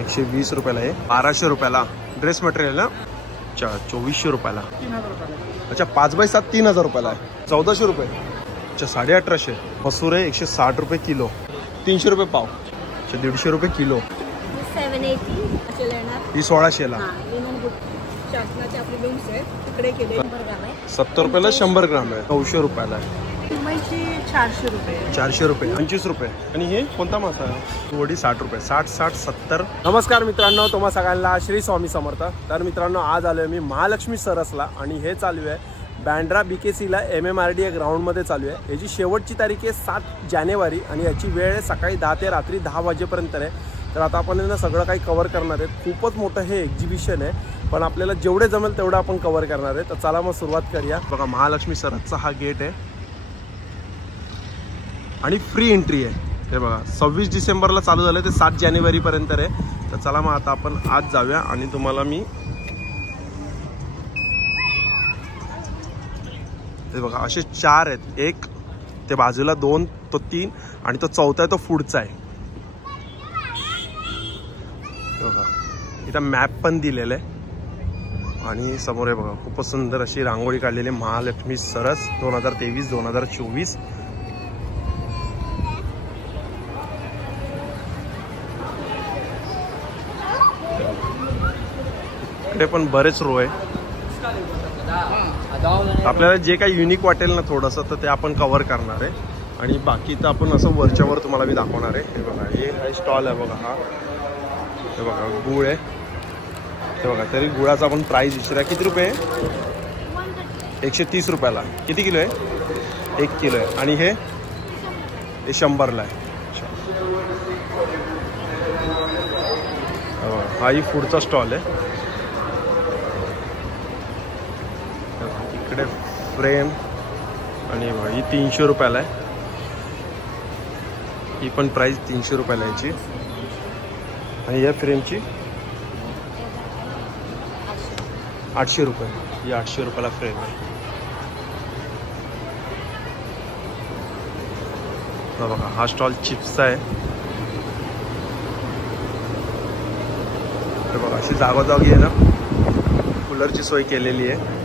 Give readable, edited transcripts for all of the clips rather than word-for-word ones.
120 रुपयाला आहे. 1200 रुपयाला ड्रेस मटेरियल ना. अच्छा 2400 रुपयाला. अच्छा 5x7 3000 रुपयाला आहे. 1400 रुपये. अच्छा 1850. मसूर आहे 160 रुपये किलो. 300 रुपये पाव. अच्छा 150 रुपये किलो. 1600ला. 70 रुपयाला 100 ग्राम आहे. 900 रुपयाला आहे. 400 रुपये. 25 रुपये. आणि हे कोणता मासा आहे? वडी 60 रुपये. 60 70. नमस्कार मित्रांनो, तुम्हा सगळ्यांना श्री स्वामी समर्थ. तर मित्रांनो, आज आलोय मी महालक्ष्मी सरसला आणि हे चालू आहे बँड्रा BKCला MMRDA ग्राउंडमध्ये चालू आहे. याची शेवटची तारीख आहे 7 जानेवारी आणि याची वेळ आहे सकाळी 10 ते रात्री 10 वाजेपर्यंत आहे. तर आता आपण ना सगळं काही कव्हर करणार आहे. खूपच मोठं हे एक्झिबिशन आहे, पण आपल्याला जेवढे जमेल तेवढं आपण कव्हर करणार आहे. तर चला मग सुरुवात करूया. बघा महालक्ष्मी सरसचा हा गेट आहे आणि फ्री एंट्री आहे. हे बघा 26 डिसेंबरला चालू झालं ते 7 जानेवारीपर्यंत आहे. तर चला मग आता आपण आज जाऊया आणि तुम्हाला मी हे बघा असे 4 आहेत. एक ते बाजूला, 2 तो 3 आणि तो चौथा आहे तो पुढचा आहे. बघा इथं मॅप पण दिलेलं आहे आणि समोर आहे बघा खूपच सुंदर अशी रांगोळी काढलेली महालक्ष्मी सरस 2023-2024. इकडे पण बरेच रो आहे. आपल्याला जे काही युनिक वाटेल ना थोडंसं तर ते आपण कव्हर करणार आहे आणि बाकी तर आपण असं वरच्यावर तुम्हाला मी दाखवणार आहे. हे बघा हे स्टॉल आहे बघा. हा हे बघा गुळ आहे. हे बघा तरी गुळाचा आपण प्राईस विचारा किती रुपये आहे? 130 रुपयाला. किती किलो आहे? 1 किलो आहे. आणि हे 100ला आहे. हाही फूडचा स्टॉल आहे. इकडे फ्रेम आणि ही 300 रुपयाला आहे. ही पण प्राईस 300 रुपयाला याची. आणि या फ्रेमची 800 रुपये. ही 800 रुपयाला फ्रेम आहे. बघा हा स्टॉल चिप्सचा आहे. तर बघा अशी जागोजागी आहे ना कूलरची सोय केलेली आहे.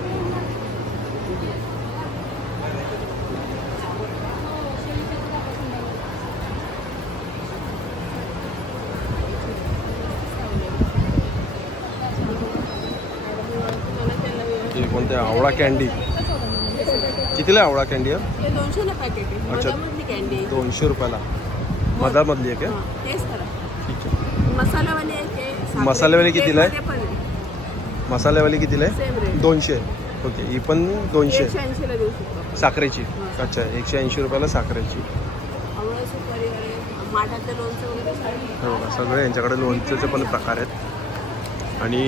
कोणते आवळा कॅन्डी कितीला आहे? आवळा कॅन्डी आहे 200 पॅकेट आहे. अच्छा मधामधली कॅन्डी आहे 200 रुपयाला. मधामधली आहे का? टेस्ट करा. ठीक आहे. मसालावाली आहे. मसालेवाली कितीला आहे? मसालेवाली कितीला आहे? 200. ओके ही पण 200. 180 ला देऊ शकतो. साखरेची. अच्छा 180 रुपयाला साखरेची. आवळा सुपारी आहे. माठाचं लोणचं वगैरे हो बघा सगळे यांच्याकडे लोणच्याचे पण प्रकार आहेत. आणि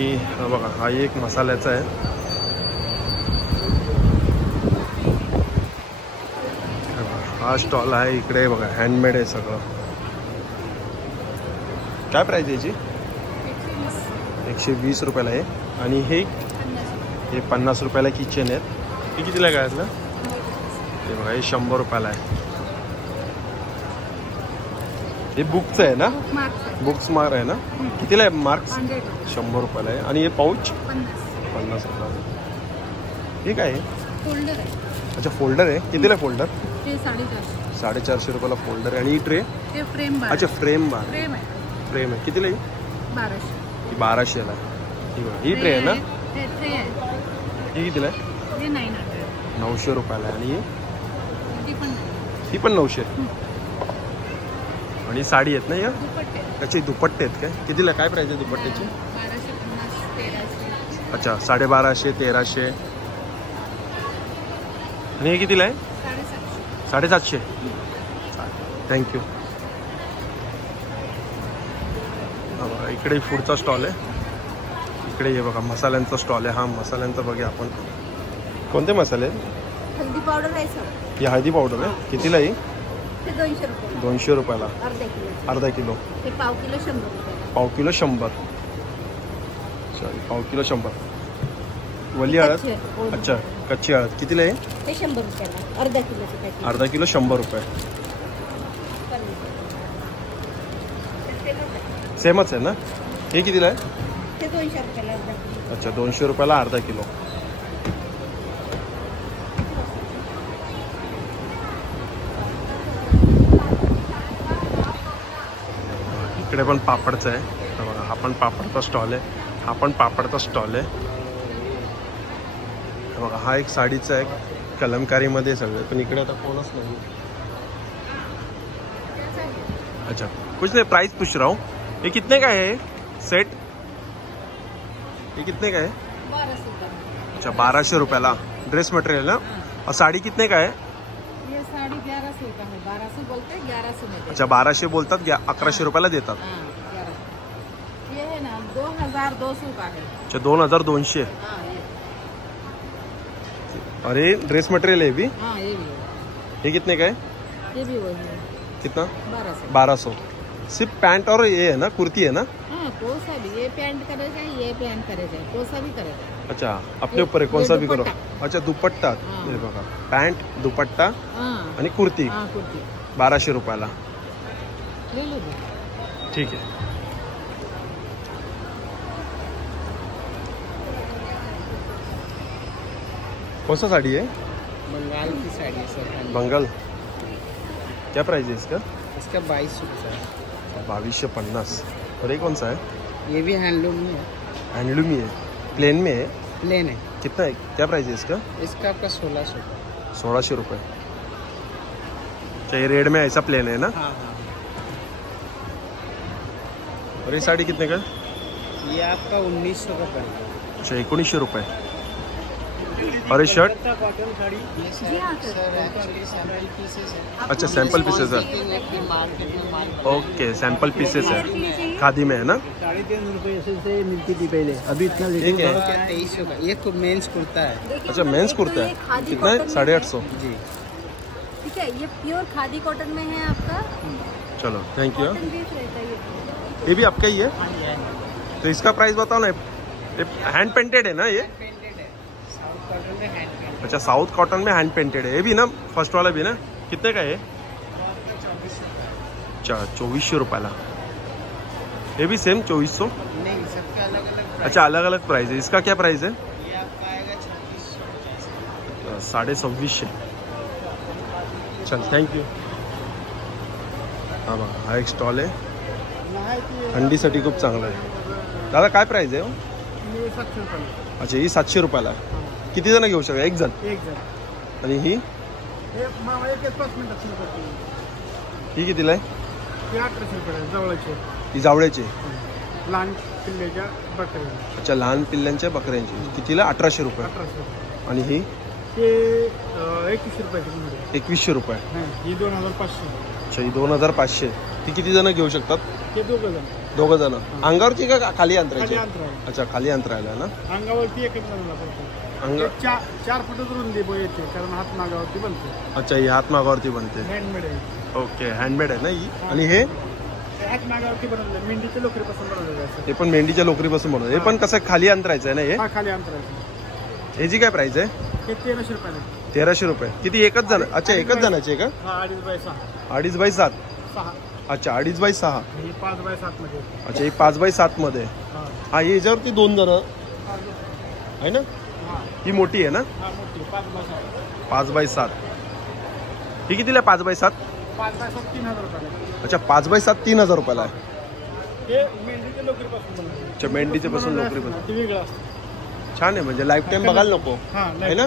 बघा हा एक मसाल्याचा आहे. हा स्टॉल आहे इकडे बघा हँडमेड आहे सगळं. काय प्राईस याची? 120 रुपयाला आहे. आणि हे 50 रुपयाला किचन आहेत. हे कितीला काय असलं? हे बघा हे 100 रुपयाला आहे. हे बुकचं आहे ना? बुक्स मार्क आहे ना? कितीला आहे मार्क्स? 100 रुपयाला आहे. आणि हे पाऊच 50 रुपयाला. हे काय आहे? फोल्डर आहे. अच्छा फोल्डर आहे. कितीला आहे फोल्डर? 450 रुपयाला फोल्डर आहे. आणि ही ट्रे? फ्रेम. अच्छा फ्रेम बार. फ्रेम आहे. कितीला आहे? 1200. 1200ला. ही ट्रे आहे ना? ही कितीला आहे? 900 रुपयाला आहे. आणि ही पण 900. आणि साडी आहेत ना या? अच्छा दुपट्टे आहेत काय? कितीला काय प्राईस आहे दुपट्ट्याची? 1250. अच्छा 1250 1300. आणि हे कितीला आहे? 750. थँक्यू. बघा इकडे फूडचा स्टॉल आहे. इकडे हे बघा मसाल्यांचा स्टॉल आहे. हा मसाल्यांचा बघा आपण कोणते मसाले? हळदी पावडर आहे सर. ही हळदी पावडर आहे. कितीला आहे? 200 रुपये. 200 रुपयाला. अर्धा किलो. हे पाव किलो 100 रुपये. पाव किलो 100. सॉरी पाव किलो 100. वली हळद. अच्छा कच्ची हळद कितीला आहे? हे 100 रुपयाला. अर्धा किलो. अर्धा किलो 100 रुपये. सेमच आहे ना? हे कितीला आहे? ते 200 रुपयाला अर्धा किलो. अच्छा 200 रुपयाला अर्धा किलो. इकडे पण पापडचं आहे. बघा हा पण पापडचा स्टॉल आहे. हा पण पापडचा स्टॉल आहे. बघा हा एक साडीचा आहे, कलमकारीमध्ये सगळं. पण इकडे आता कोणच नाही. अच्छा कुछ नहीं, प्राइस पूछ रहा हूँ. ये कितने का है सेट? ये कितने का है? 1200 रुपये. अच्छा 1200 रुपयाला ड्रेस मटेरियल ना. और साड़ी कितने का है? ये साड़ी 1100 का है. 1200 बोलते हैं, 1100 में. अच्छा 1200 बोलतात, 1100 रुपयाला देतात. हाँ, 1100. ये है ना 2200 का है. अच्छा 2200. हाँ ये. और ये ड्रेस मटेरियल है भी. हाँ ये भी है. ये कितने का है? ये भी वही है. कितना? 1200. 1200. सिर्फ पैंट और ये है ना, कुर्ती है ना. हाँ कोसा भी. ये पैंट करेगा, ये पैंट करेगा, कोसा भी करेगा. अच्छा अपने ऊपर है, कौन सा भी करो. दुपट्टा. अच्छा दुपट्टा. हाँ. हे बघा पॅन्ट, दुपट्टा हाँ आणि कुर्ती हाँ कुर्ती 1200 रुपयाला. ले लो. ठीक है. कौन सा साड़ी है? बंगाल की साड़ी है सर. बंगाल. क्या प्राइस है इसका? इसका 2200 रुपये है. 2250. और ये कौन सा है? ये भी हैंडलूम में है. हैंडलूम ही है, प्लेन में है. प्लेन है. कितना है, क्या प्राइस है इसका? इसका आपका 1600 का. 1600 रुपये. चाहिए रेड में ऐसा प्लेन है ना. हाँ हाँ. और ये साड़ी कितने का? ये आपका 1900 का पड़ेगा. अच्छा 1900 रुपये. और ये शर्ट? कॉटन साड़ी. ये सर एक्चुअली सैंपल पीसेस है. अच्छा सैंपल पीसेस है. मार्केट में माल. ओके सैंपल पीसेस है, खादी में है ना. 3.5 रुपये से मिलती थी पहले. अभी इतना ठीक है. 2300 का. ये मेंस कुर्ता है. अच्छा मेंस कुर्ता है. कितना है? 850. जी. ठीक है. ये प्योर खादी कॉटन में है आपका. चलो थैंक यू. कॉटन बेस रहता है ये. ये भी आपका ही है. तो इसका प्राइस बताओ ना. ये हैंड पेंटेड है ना ये. कॉटन में हैंड पेंट. अच्छा साउथ कॉटन में हैंड पेंटेड है. ये भी ना फर्स्ट वाला भी ना. कितने का है? अच्छा 2400 रुपयाला. ये भी सेम 2400. नहीं सबका अलग अलग. अच्छा अलग अलग प्राइस है. इसका क्या प्राइस है? ये आपका आएगा 2600. 2650. चल थँक्यू. हा बघा हा एक स्टॉल आहे. थंडीसाठी खूप चांगला आहे. दादा काय प्राइस आहे? 700 रुपये. अच्छा ही 700 रुपयाला आहे. किती जण घेऊ शकता? एक जण. एक जण. आणि ही एक 5 मिनिटात सुरू करतो. ही कितीला आहे? हे 1800 रुपये जवळचे. ही जावळ्याची. लहान पिल्ल्याच्या बकऱ्या. अच्छा लहान पिल्ल्यांच्या बकऱ्यांची. कितीला? 1800 रुपये. 1800 रुपये. आणि ही ते 2100 रुपयाची मध्ये. 2100 रुपये. ही 2500. अच्छा ही 2500. ती किती जण घेऊ शकतात? हे दोघं जण. दोघं जण. अंगावरची का खाली खाली अंतरायची? अंतर आहे. अच्छा खाली अंतरायला ना. अंगावरती एक जणांना पडतो. अंग 4 फुटच रुंदी येते कारण हात मागावरती बनते. अच्छा ही हात मागावरती बनते. हँडमेड आहे. ओके हँडमेड आहे ना ही. आणि हे हात मागावरती बनवलं. मेंढीच्या लोकरीपासून बनवलेलं आहे. हे पण मेंढीच्या लोकरीपासून बनवलं. हे पण कसं खाली अंतरायचं आहे ना हे. हा खाली अंतर आहे. ह्याची काय प्राइस आहे? हे 1300 रुपये. 1300 रुपये. किती एकच जण? अच्छा एकच जणाची आहे का? हा 2.5x6. 2.5x7. 6. अच्छा 2.5x6. हे 5x7 मध्ये. अच्छा ही 5x7 मध्ये. हा. हा याच्यावरती 2 जण आहे ना. हा. ही मोठी आहे ना. हा मोठी 5x7. 5x7. ही कितीला? 5x7. 5x7 3000 रुपये. अच्छा 5x7 3000 रुपयाला आहे. हे मेंढीच्या लोकरीपासून बनवलं. अच्छा मेंढीच्या पासून लोकरीपासून. ते वेगळं असतं. छान आहे म्हणजे लाईफ टाइम बघायला नको हा आहे ना.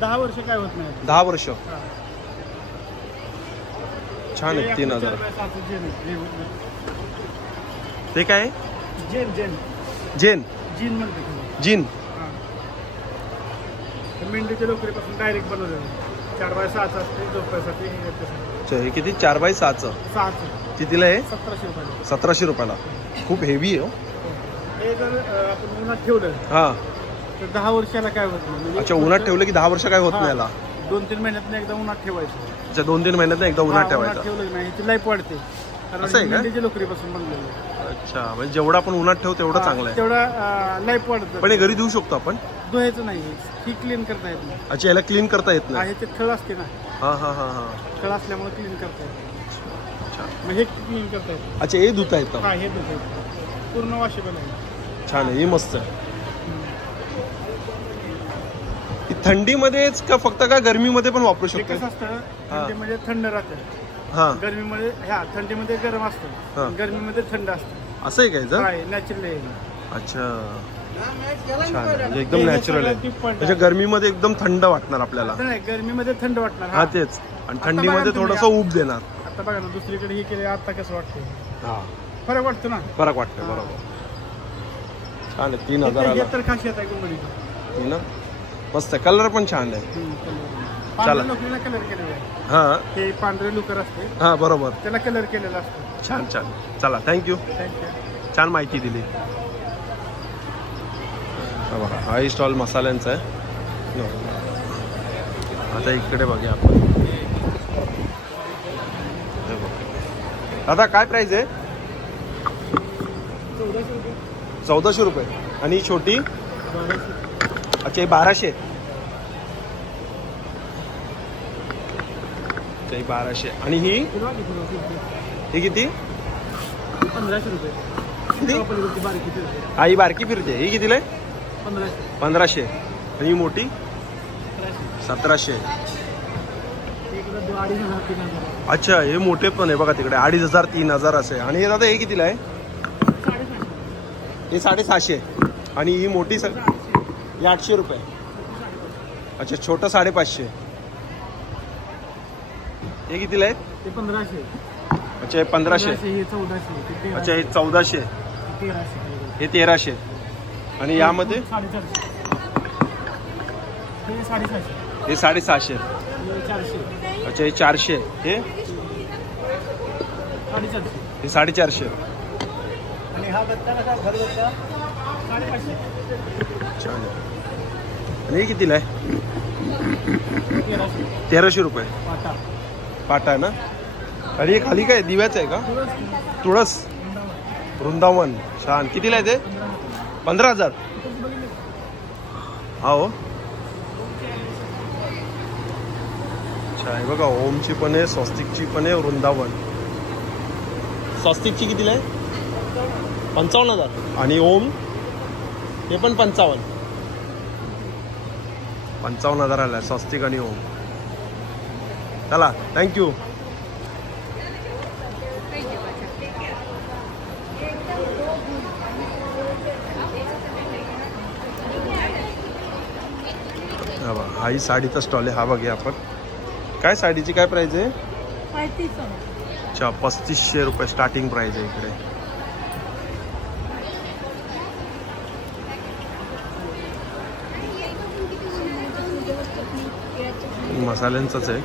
10 वर्ष काय होत नाही. 10 वर्ष. हा. छान आहे. 3000. 4x7 जेन आहे. ते काय आहे? जेन जेन जेन. जीन म्हणते त्याला. जीन. हा. ते मेंढीच्या लोकरीपासून डायरेक्ट बनवलेलं. 4x6 असते झोपायसाठी. अच्छा हे किती? 4x6चं. 6. कितीला आहे? 1700 रुपये. 1700 रुपयाला. खूप हेवी आहे हो. हे जर आपण उन्हात ठेवलं हा. तर 10 वर्षाला काय होत नाही. म्हणजे अच्छा उन्हात ठेवलं की 10 वर्ष काय होत हा. नाही याला. 2-3 महिन्यात एकदा उन्हात ठेवायचं. अच्छा 2-3 महिन्यात एकदा उन्हात ठेवायचं. ठेवलं नाही ह्याची लाईफ वाढते. असं आहे का? मेंढीच्या लोकरीपासून बनलेलं आहे. अच्छा म्हणजे जेवढं आपण उन्हात ठेवू तेवढं चांगलं आहे. तेवढा लाईफ वाढतं. पण हे घरी देऊ शकतो आपण. धुवायचं नाही. ही क्लीन करता येत नाही. अच्छा याला क्लीन करता येत नाही. ह्याच्यात खळ असते ना. हा हा हा हा. खळ असल्यामुळे क्लीन करता येत. अच्छा मग हे क्लीन करता येत. अच्छा हे धुता येतं. हा हे धुता येत. पूर्ण वॉशेबल आहे. छान आहे, ही मस्त आहे. ही थंडीमध्येच का फक्त का गरमीमध्ये पण वापरू ते शकतो? कसं असतं, थंडीमध्ये थंड राहतं, हा गरमीमध्ये थंडीमध्ये गरम हा. असतं, गरमीमध्ये थंड असतं. असं आहे काय जर? काय नॅचरल आहे. अच्छा, छान आहे. म्हणजे एकदम नॅचरल आहे. म्हणजे गरमीमध्ये एकदम थंड वाटणार आपल्याला. नाही, गरमीमध्ये थंड वाटणार. हा तेच, आणि थंडीमध्ये थोडंसं ऊब देणार. आता बघा ना, दुसरीकडे हे केलं, आता कसं वाटतं, हा फरक वाटतो ना. फरक वाटतोय, बरोबर. छान आहे. 3000 हे तर खासियत आहे गुलबर्गीची. ना, मस्त आहे. कलर पण छान आहे. पांढऱ्या लोकरीला कलर केलेला आहे. हा ते पांढरे लोकर असते, हा बरोबर. त्याला कलर केलेला असतो. छान छान. चला, थँक्यू, थँक्यू. छान माहिती दिली. हा बघा, हा स्टॉल मसाल्यांचा आहे. आता इकडे बघूया आपण. हे बघा. दादा काय प्राइस आहे? 1400 रुपये. आणि ही छोटी? अच्छा, ही 1200. अच्छा, ही 1200. आणि ही किती? 1500 रुपये. किती? हा, ही बारकी फिरते. ही कितीला आहे? 1500. आणि ही मोठी? 1700. अच्छा, हे मोठे पण आहे बघा तिकडे, 2500 3000 असे. आणि हे दादा हे कितीला आहे? हे 650. आणि ही मोठी ही 800 रुपये. अच्छा, छोटं 550. हे कितीला आहे? ते 1500. अच्छा, हे 1500. हे 1400. अच्छा, हे 1400. 1300. हे 1300. आणि यामध्ये 450. हे 750. हे 750. 400. अच्छा, हे 400. हे 450. हे 450. आणि हा बत्ता कसा घर बत्ता 550. छान आहे. आणि हे कितीला आहे? 1300 रुपये. पाटा. पाटा आहे ना. आणि हे खाली काय दिव्याचं आहे का? तुळस वृंदावन. छान. कितीला आहे ते? 15000. हा हो. अच्छा, हे बघा, ओमची पण आहे, स्वस्तिकची पण आहे, वृंदावन. स्वस्तिकची कितीला आहे? 55000. आणि ओम हे पण 55,000 आहे स्वस्तिक आणि ओम. चला, थँक्यू. हा बघा, हाही साडीचा स्टॉल आहे. हा बघूया आपण. काय साडीची काय प्राइस आहे? 3500. अच्छा, 3500 रुपये स्टार्टिंग प्राइस आहे इकडे. मसाल्यांचाच आहे.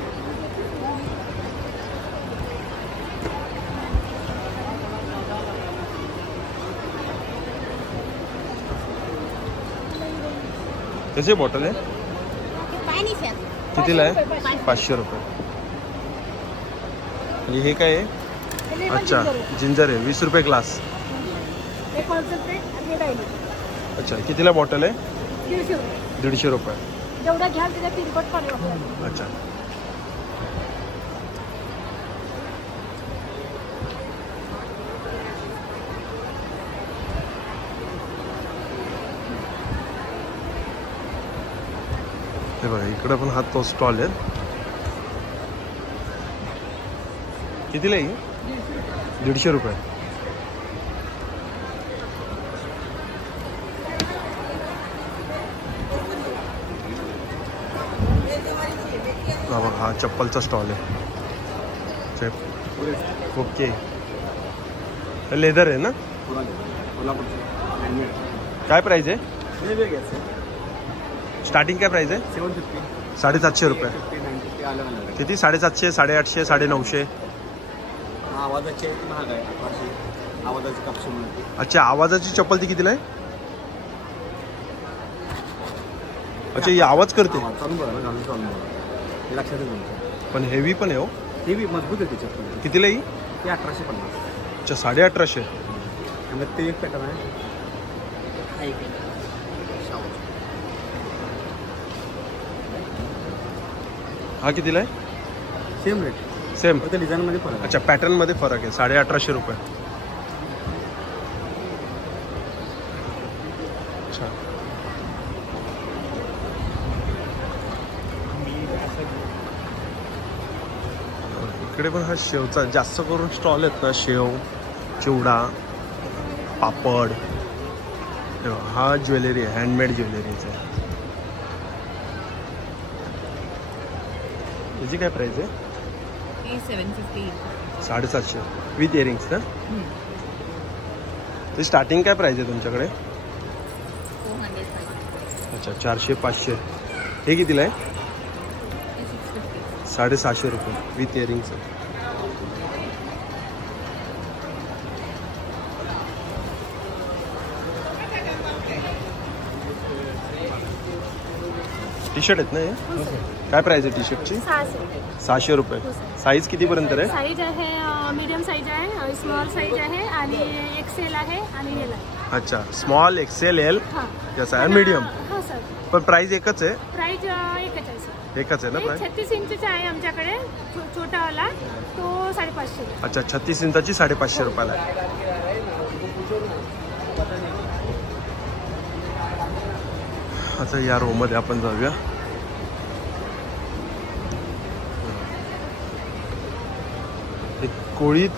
कशी बॉटल आहे? कितीला आहे? 500 रुपये. आणि हे काय आहे? अच्छा, जिंजर आहे. 20 रुपये ग्लास. अच्छा, कितीला बॉटल आहे? 150 रुपये. जेवढा घ्याल त्याच्या तिरपट पाणी वापरायचं. अच्छा. हे बघा, इकडे पण हा तो स्टॉल आहे. कितीला आहे? 150 रुपये. हा चप्पलचा स्टॉल आहे. ओके, लेदर आहे ना. काय प्राइस आहे? स्टार्टिंग काय प्राइस आहे? 750 रुपये. किती? 750, 850, 950. आवाजाची महाग आहे. आवाजाची कापसूल. अच्छा, आवाजाची चप्पल ती कितीला आहे? अच्छा, ही आवाज करते. पण हेवी पण आहे हो. हेवी मजबूत आहे चप्पल. कितीला ही? ते 1850. अच्छा, 1850. आणि ते एक पॅटर्न आहे. हा कितीला आहे? Same rate. सेम. डिझाईन मध्ये फरक. अच्छा, पॅटर्न मध्ये फरक आहे. 1850 रुपये. अच्छा. इकडे पण हा शेवचा जास्त करून स्टॉल आहेत ना. शेव, चिवडा, पापड. हा ज्वेलरी आहे, हँडमेड ज्वेलरीचं आहे. याची काय प्राइस आहे? 750. 750 विथ इयरिंग्स ना. ते स्टार्टिंग काय प्राइस आहे तुमच्याकडे? 400. अच्छा 400-500. हे कितीला आहे? 750 रुपये विथ इयरिंग्स. टी शर्ट आहेत ना हे? काय प्राइस आहे टी शर्टची? 600 रुपये. साईज कितीपर्यंत आहे? साईज आहे मीडियम साईज आहे, स्मॉल साईज आहे आणि एक्सेल आहे आणि एल आहे. अच्छा स्मॉल, एक्सेल, एल हां जसं आहे मीडियम. हो सर. पण प्राइस एकच आहे? प्राईज एकच आहे सर. एकच आहे ना प्राइस? 36 इंचचा आहे आमच्याकडे छोटावाला, तो 550. अच्छा 36 इंचाची 550 रुपयाला आहे. आता या रो मध्ये आपण जाऊया. एक कोळीत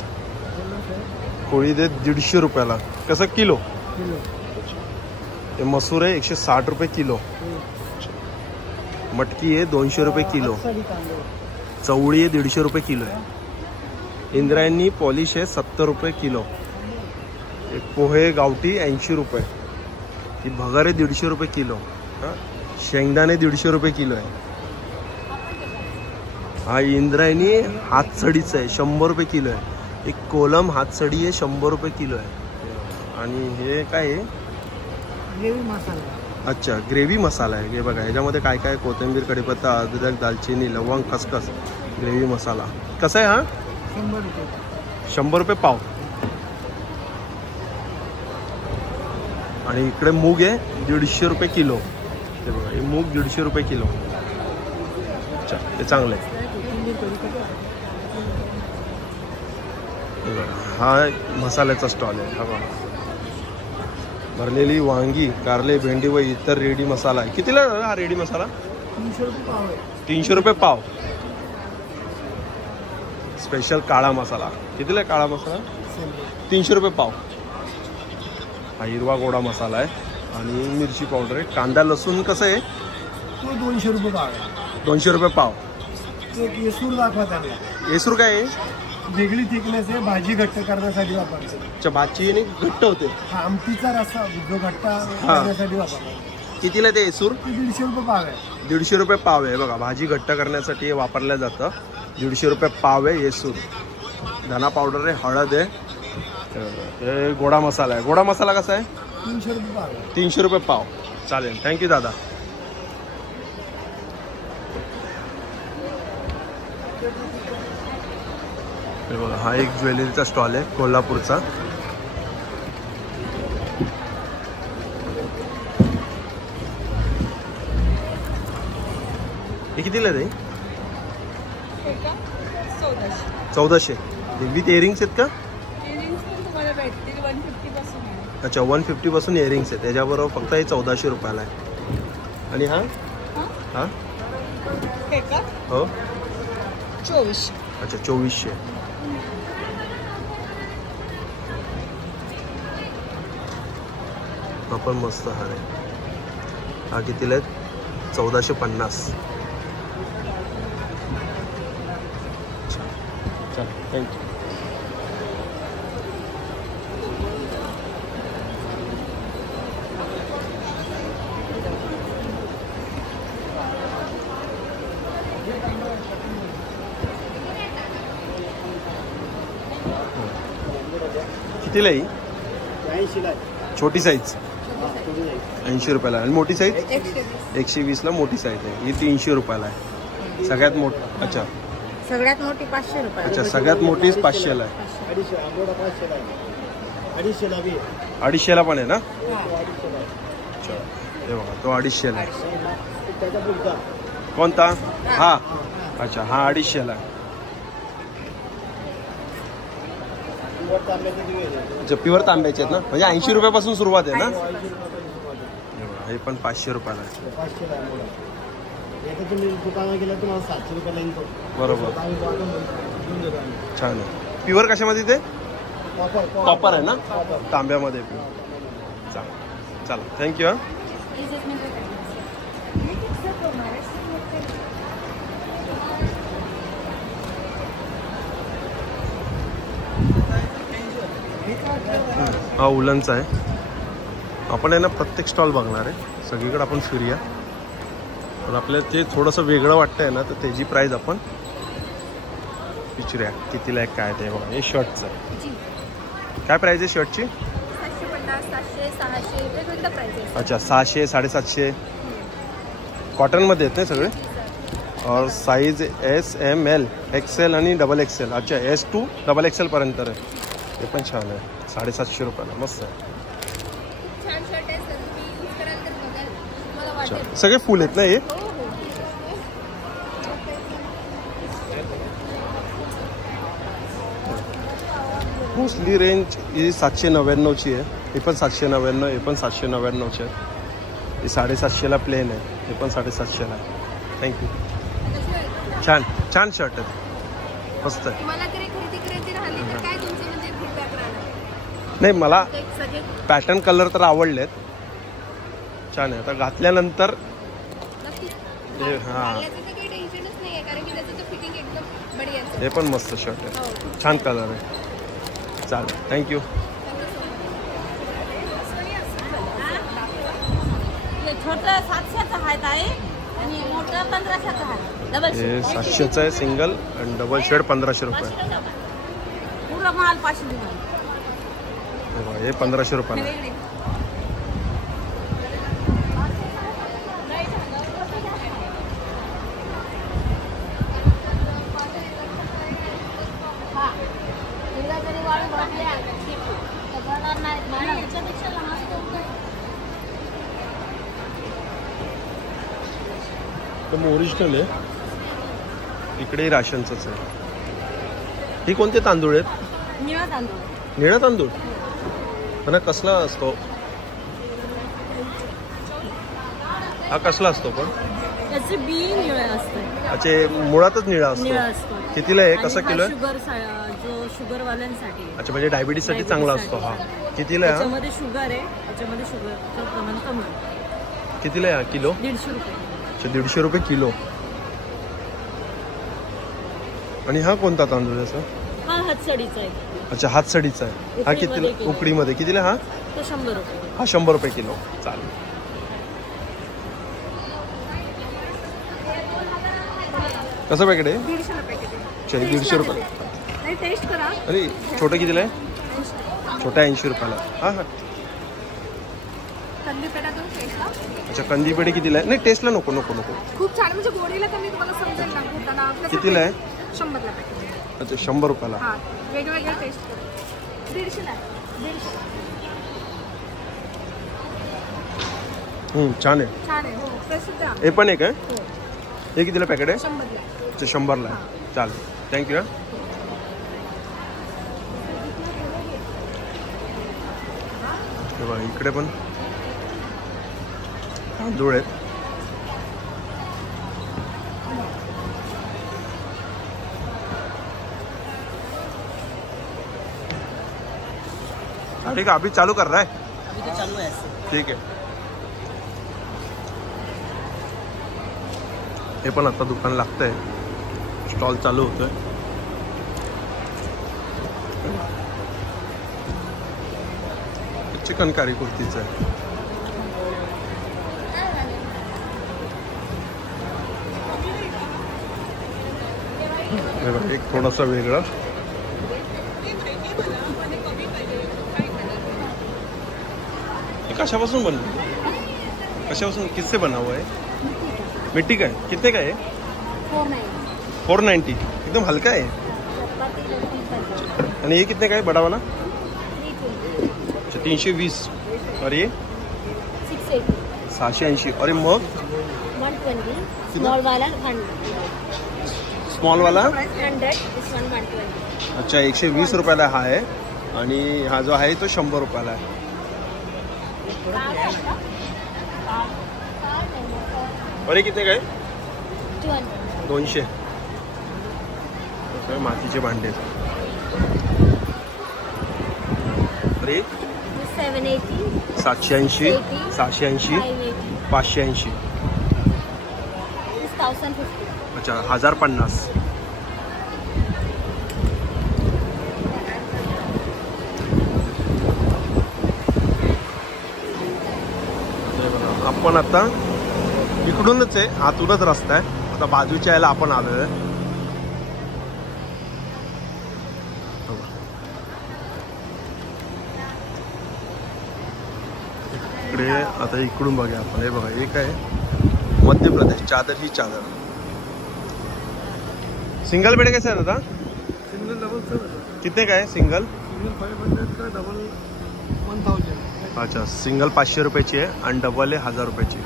आहे 150 रुपयाला. कसं किलो? ते मसूर आहे 160 रुपये किलो. मटकी आहे 200 रुपये किलो. चवळी आहे 150 रुपये किलो आहे. इंद्रायणी पॉलिश आहे 70 रुपये किलो. एक पोहे गावठी 80 रुपये. ही भगर आहे 150 रुपये किलो. शेंगदाणे 150 रुपये किलो आहे. हा इंद्रायणी हातसडीचं आहे 100 रुपये किलो आहे. एक कोलम हातसडी आहे 100 रुपये किलो आहे. आणि हे काय आहे? ग्रेव्ही मसाला. अच्छा ग्रेव्ही मसाला आहे. हे बघा ह्याच्यामध्ये काय काय? कोथिंबीर, कढीपत्ता, अद्रक, दालचिनी, लवंग, खसखस. ग्रेव्ही मसाला कसा आहे हा? 100 रुपये. 100 रुपये पाव. आणि इकडे मूग आहे 150 रुपये किलो. हे बघा हे मूग 150 रुपये किलो. अच्छा ते चांगलं आहे. हा मसाल्याचा स्टॉल आहे. हा बघा भरलेली वांगी, कारले, भेंडी व इतर रेडी मसाला आहे. कितीला हा रेडी मसाला? 300 रुपये पाव आहे. 300 रुपये पाव. स्पेशल काळा मसाला कितीला आहे? काळा मसाला 300 रुपये पाव. हा हिरवा गोडा मसाला आहे. आणि मिरची पावडर आहे. कांदा लसूण कसं आहे? तो 200 रुपये पाव आहे. 200 रुपये पाव. एक येसूर दाखवा त्यांना. येसूर काय आहे? वेगळी थिकनेस आहे, भाजी घट्ट करण्यासाठी वापरते. अच्छा भाजी घट्ट होते. हा आमटीचा रस्सा जो घट्ट करण्यासाठी वापरतो. कितीला ते येसूर? 150 रुपये पाव आहे. 150 रुपये पाव आहे. बघा भाजी घट्ट करण्यासाठी हे वापरलं जातं. 150 रुपये पाव आहे येसूर. धना पावडर आहे, हळद आहे. हे गोडा मसाला आहे. गोडा मसाला कसा आहे? 300 रुपये पाव आहे. 300 रुपये पाव. चालेल थँक्यू दादा. हे बघा हा एक ज्वेलरीचा स्टॉल आहे कोल्हापूरचा. हे कितीला आहे? 1400. विथ इयरिंग्स आहेत का? अच्छा 150 पासून इयरिंग्स आहेत. त्याच्याबरोबर फक्त हे 1400 रुपयाला आहे. आणि हा हा हो 2400. अच्छा 2400. हा पण मस्त हार आहे. हा कितीला आहे? 1450. अच्छा चल थँक्यू. कितीला आहे? 80 ला. छोटी साईज 80 रुपयाला. आणि मोठी साईज 120ला मोठी साईज आहे. ही 300 रुपयाला आहे. सगळ्यात मोठी. अच्छा सगळ्यात मोठी 500 रुपये. अच्छा सगळ्यात मोठीच 500ला आहे. 250ला पण आहे ना? अच्छा हे बघा तो 250ला आहे. कोणता? हा अच्छा हा 250ला आहे. अच्छा प्युअर तांब्याचे आहेत ना? म्हणजे 80 रुपयापासून सुरुवात आहे ना? हे पण 500 रुपयाला आहे. 500 आहे मोडा. याचं तुम्ही दुकानात गेला तुम्हाला 700 रुपयाला येईल तो. बरोबर, आम्ही बॉटम घेऊन देतो आम्ही. छान आहे. प्युअर कशामध्ये ते कॉपर आहे ना, तांब्यामध्ये प्युअर. चला थँक्यू. हां हा उलनचा आहे. आपण आहे ना प्रत्येक स्टॉल बघणार आहे, सगळीकडे आपण फिरूया. पण आपल्याला ते थोडंसं वेगळं वाटतंय ना, तर त्याची प्राईस आपण विचारूया कितीला आहे काय ते. बघा हे शर्टचं आहे. काय प्राईस आहे शर्टची? 750, 700, 600 वेगवेगळं प्राइस आहे. अच्छा 600 750. कॉटनमध्ये आहेत ना सगळे. और साईज SML XL आणि XXL. अच्छा S to XXL पर्यंत आहे. हे पण छान आहे. 750 रुपयाला मस्त आहे. छान शर्ट आहे सर, तुम्ही यूज कराल तर बघाल तुम्हाला वाटेल. अच्छा सगळे फुल आहेत ना हे. हो हो. मोस्टली रेंज ही 799ची आहे. हे पण 799, हे पण 799चे आहे. ही 750ला प्लेन आहे, हे पण 750ला आहे. थँक्यू. छान छान शर्ट आहे, मस्त आहे. तुम्हाला तरी खरेदी करायची राहिली तर काय तुमचे म्हणजे फीडबॅक राहणार? नाही मला एक सगळे पॅटर्न कलर तर आवडलेत, छान आहे. आता घातल्यानंतर नक्की हे हां घालण्याचं तर काही टेन्शनच नाही आहे, कारण की त्याचं तर फिटिंग एकदम बढिया आहे. हे पण मस्त शर्ट आहे, हो. छान कलर आहे. चालेल थँक्यू. छोटं 700चं आहे ताई आणि मोठं 1500चं आहे. डबल हे 700चं आहे सिंगल आणि डबल शेड 1500 रुपये. पुरा माल 500 हे बघा, हे 1500 रुपयाला आहे. पण ओरिजिनल आहे. इकडे राशनचंच आहे. ही कोणते तांदूळ आहेत? निळा तांदूळ. निळा तांदूळ पण कसला असतो हा? कसला असतो पण? त्याचे बी निळे असते. अच्छा मुळातच निळा निळा असतो. असतो. कितीला आहे, कसा किलो आहे? शुगर जो शुगर वाल्यांसाठी. अच्छा म्हणजे डायबिटीज साठी चांगला असतो हा. कितीला आहे हा? त्याच्यामध्ये शुगर आहे, त्याच्यामध्ये शुगरचं प्रमाण कमी आहे. कितीला आहे हा किलो? 150 रुपये. अच्छा 150 रुपये किलो. आणि हा कोणता तांदूळ आहे सर? हा हातसडीचा आहे. अच्छा हातसडीचा आहे. हा कितीला? उकडीमध्ये कितीला हा? तो 100 रुपये. हा 100 रुपये किलो. चालेल. कसं पॅकेट आहे? 150 रुपये किलो. अच्छा 150 रुपये. नाही टेस्ट करा. अरे छोटं कितीला आहे? छोट्या 80 रुपयाला. हां हां. कंदी पेढा दोन टेस्टला. अच्छा कंदी पेढी कितीला आहे? नाही टेस्टला नको नको नको. खूप छान, म्हणजे गोडीला कमी तुम्हाला समजेल ना घेताना. कितीला आहे? 100 ला पॅकेट. अच्छा 100 रुपयाला. हा वेगवेगळ्या टेस्ट करा. 150 ला 150. छान आहे. छान आहे. हो प्रसिद्ध आहे. हे पण एक आहे. हो हे कितीला पॅकेट आहे? 100 ला. अच्छा 100ला आहे. चालेल थँक्यू. हां हे बघा इकडे पण तांदूळ आहेत. ठीक है अभी चालू कर रहा है? अभी तो चालू है. ठीक आहे. हे पण आता दुकान लागतंय, स्टॉल चालू होतोय. चिकनकारी कुर्तीचं आहे. हे बघ एक थोडासा वेगळा. हे कशापासून बनलं? कशापासून किससे बना हुआ है? मिट्टी का है. कितने का है? 490. एकदम हल्का है. आणि ये कितने का है बड़ा वाला? 320. और ये 680. और ये मग 120. स्मॉल वाला 100. स्मॉल वाला 100. दिस वन 120. अच्छा 120 रुपयाला हा आहे आणि हा जो आहे तो 100 रुपयाला आहे. और ये कितने का आहे? 200. सगळे मातीचे भांडे. अरे 780, 780, 680, 580. 1050. अच्छा 1050. आपण आता इकडूनच आहे, आतूनच रस्ता आहे. आता बाजूच्या याला आपण आलोय. इकडे आता इकडून बघा आपण. हे बघा एक आहे मध्य प्रदेश चादर ही चादर. सिंगल बेड कैसे है दादा? सिंगल डबल सर कितने का है सिंगल? सिंगल 500 का डबल 1000. अच्छा सिंगल 500 रुपयाची आहे आणि डबल आहे 1000 रुपयाची.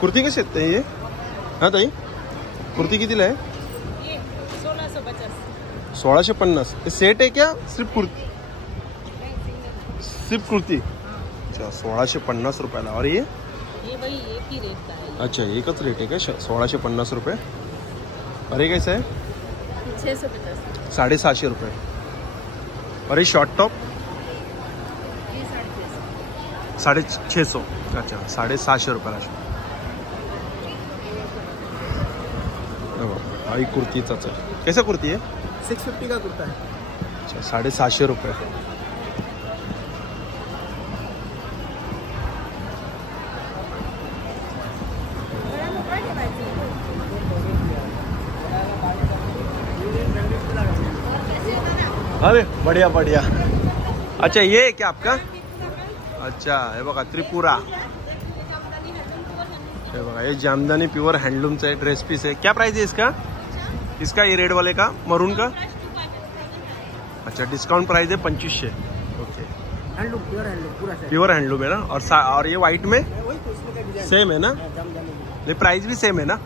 कुर्ती कशी आहेत ताई? हा ताई कुर्ती कितीला आहे? 1650. ये सेट है क्या? सिर्फ कुर्ती? सिर्फ कुर्ती. अच्छा 1650 रुपयाला. और ये भाई एक ही रेट का है. अच्छा एकच रेट आहे का? 1650 रुपये. अरे कैसा है? 650. 750 रुपये. और ये शॉर्ट टॉप 650. अच्छा 750 रुपयाला. हा कुर्तीचाच आहे. कैसा कुर्ती है? 650 का कुर्ता है. अच्छा 750 रुपये. अरे बढ़िया बढ़िया. अच्छा ये है क्या आपका? अच्छा हे बघा त्रिपुरा. हे बघा ये जामदानी प्योर हैंडलूमचा है. ड्रेस पीस है. क्या प्राइस है इसका? इसका ये रेड वाले का मरून का? अच्छा डिस्काउंट प्राइस है 2500. ओके हैंडलूम प्योर हैंडलूम पूरा सेट. प्योर हैंडलूम है ना. और ये व्हाइट में वही तो उसमें का डिजाइन सेम है ना? जामदानी ये प्राइस भी सेम है ना?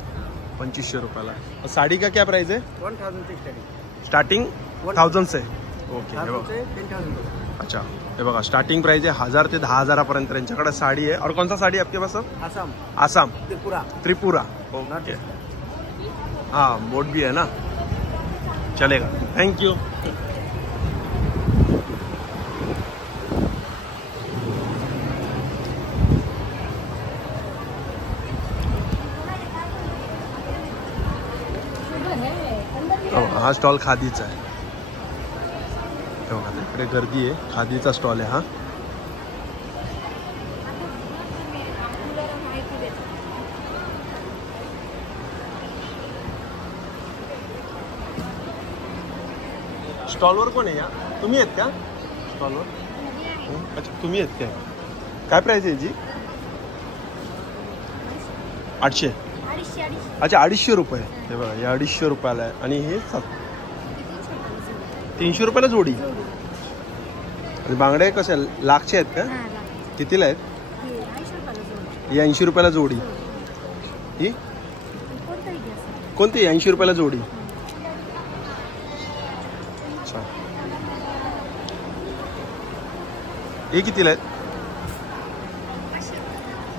2500 रुपयाला. और साड़ी का क्या प्राइस है? 1000 से स्टार्टिंग. स्टार्टिंग 1000 से. ओके हे बघा. 10,000. अच्छा हे बघा स्टार्टिंग प्राइस आहे 1000 ते 10,000 पर्यंत यांच्याकडे साडी आहे. और कौन सा साड़ी है आपके pass sir? Assam Assam Tripura. Tripura. Okay हाँ बोर्ड भी है ना. चलेगा. Thank you. हा स्टॉल खादीचा आहे. हे बघा इकडे गर्दी आहे. खादीचा स्टॉल आहे हा. स्टॉलवर कोण आहे या? तुम्ही आहेत का स्टॉलवर? अच्छा तुम्ही आहेत काय? काय प्राइस आहे याची? 800. अच्छा 250 रुपये. हे बघा हे 250 रुपयाला आहे. आणि हे 300 रुपयाला जोडी. आणि बांगडे कसे लाखचे आहेत का? कितीला आहेत? ही 80 रुपयाला जोडी. ही कोणती? 80 रुपयाला जोडी. अच्छा हे कितीला आहेत?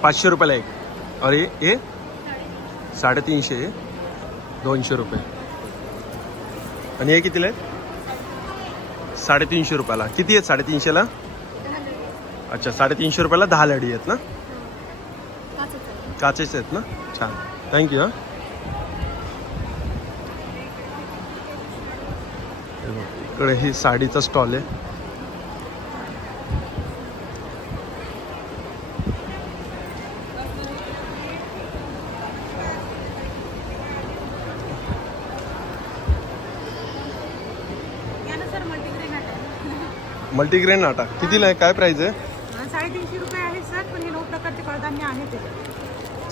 500 रुपयाला एक. और ये 350. 200 रुपये. आणि हे कितीला आहेत? 350 रुपयाला. किती आहेत 350ला? अच्छा 350 रुपयाला 10 लडी आहेत ना? काचेच आहेत ना. छान थँक्यू. हां इकडे ही साडीचा स्टॉल आहे. मल्टीग्रेन आटा कितीला आहे? काय प्राइस आहे? 350 रुपये आहे सर. पण हे 9 प्रकारचे कडधान्य आहेत त्याच्यात.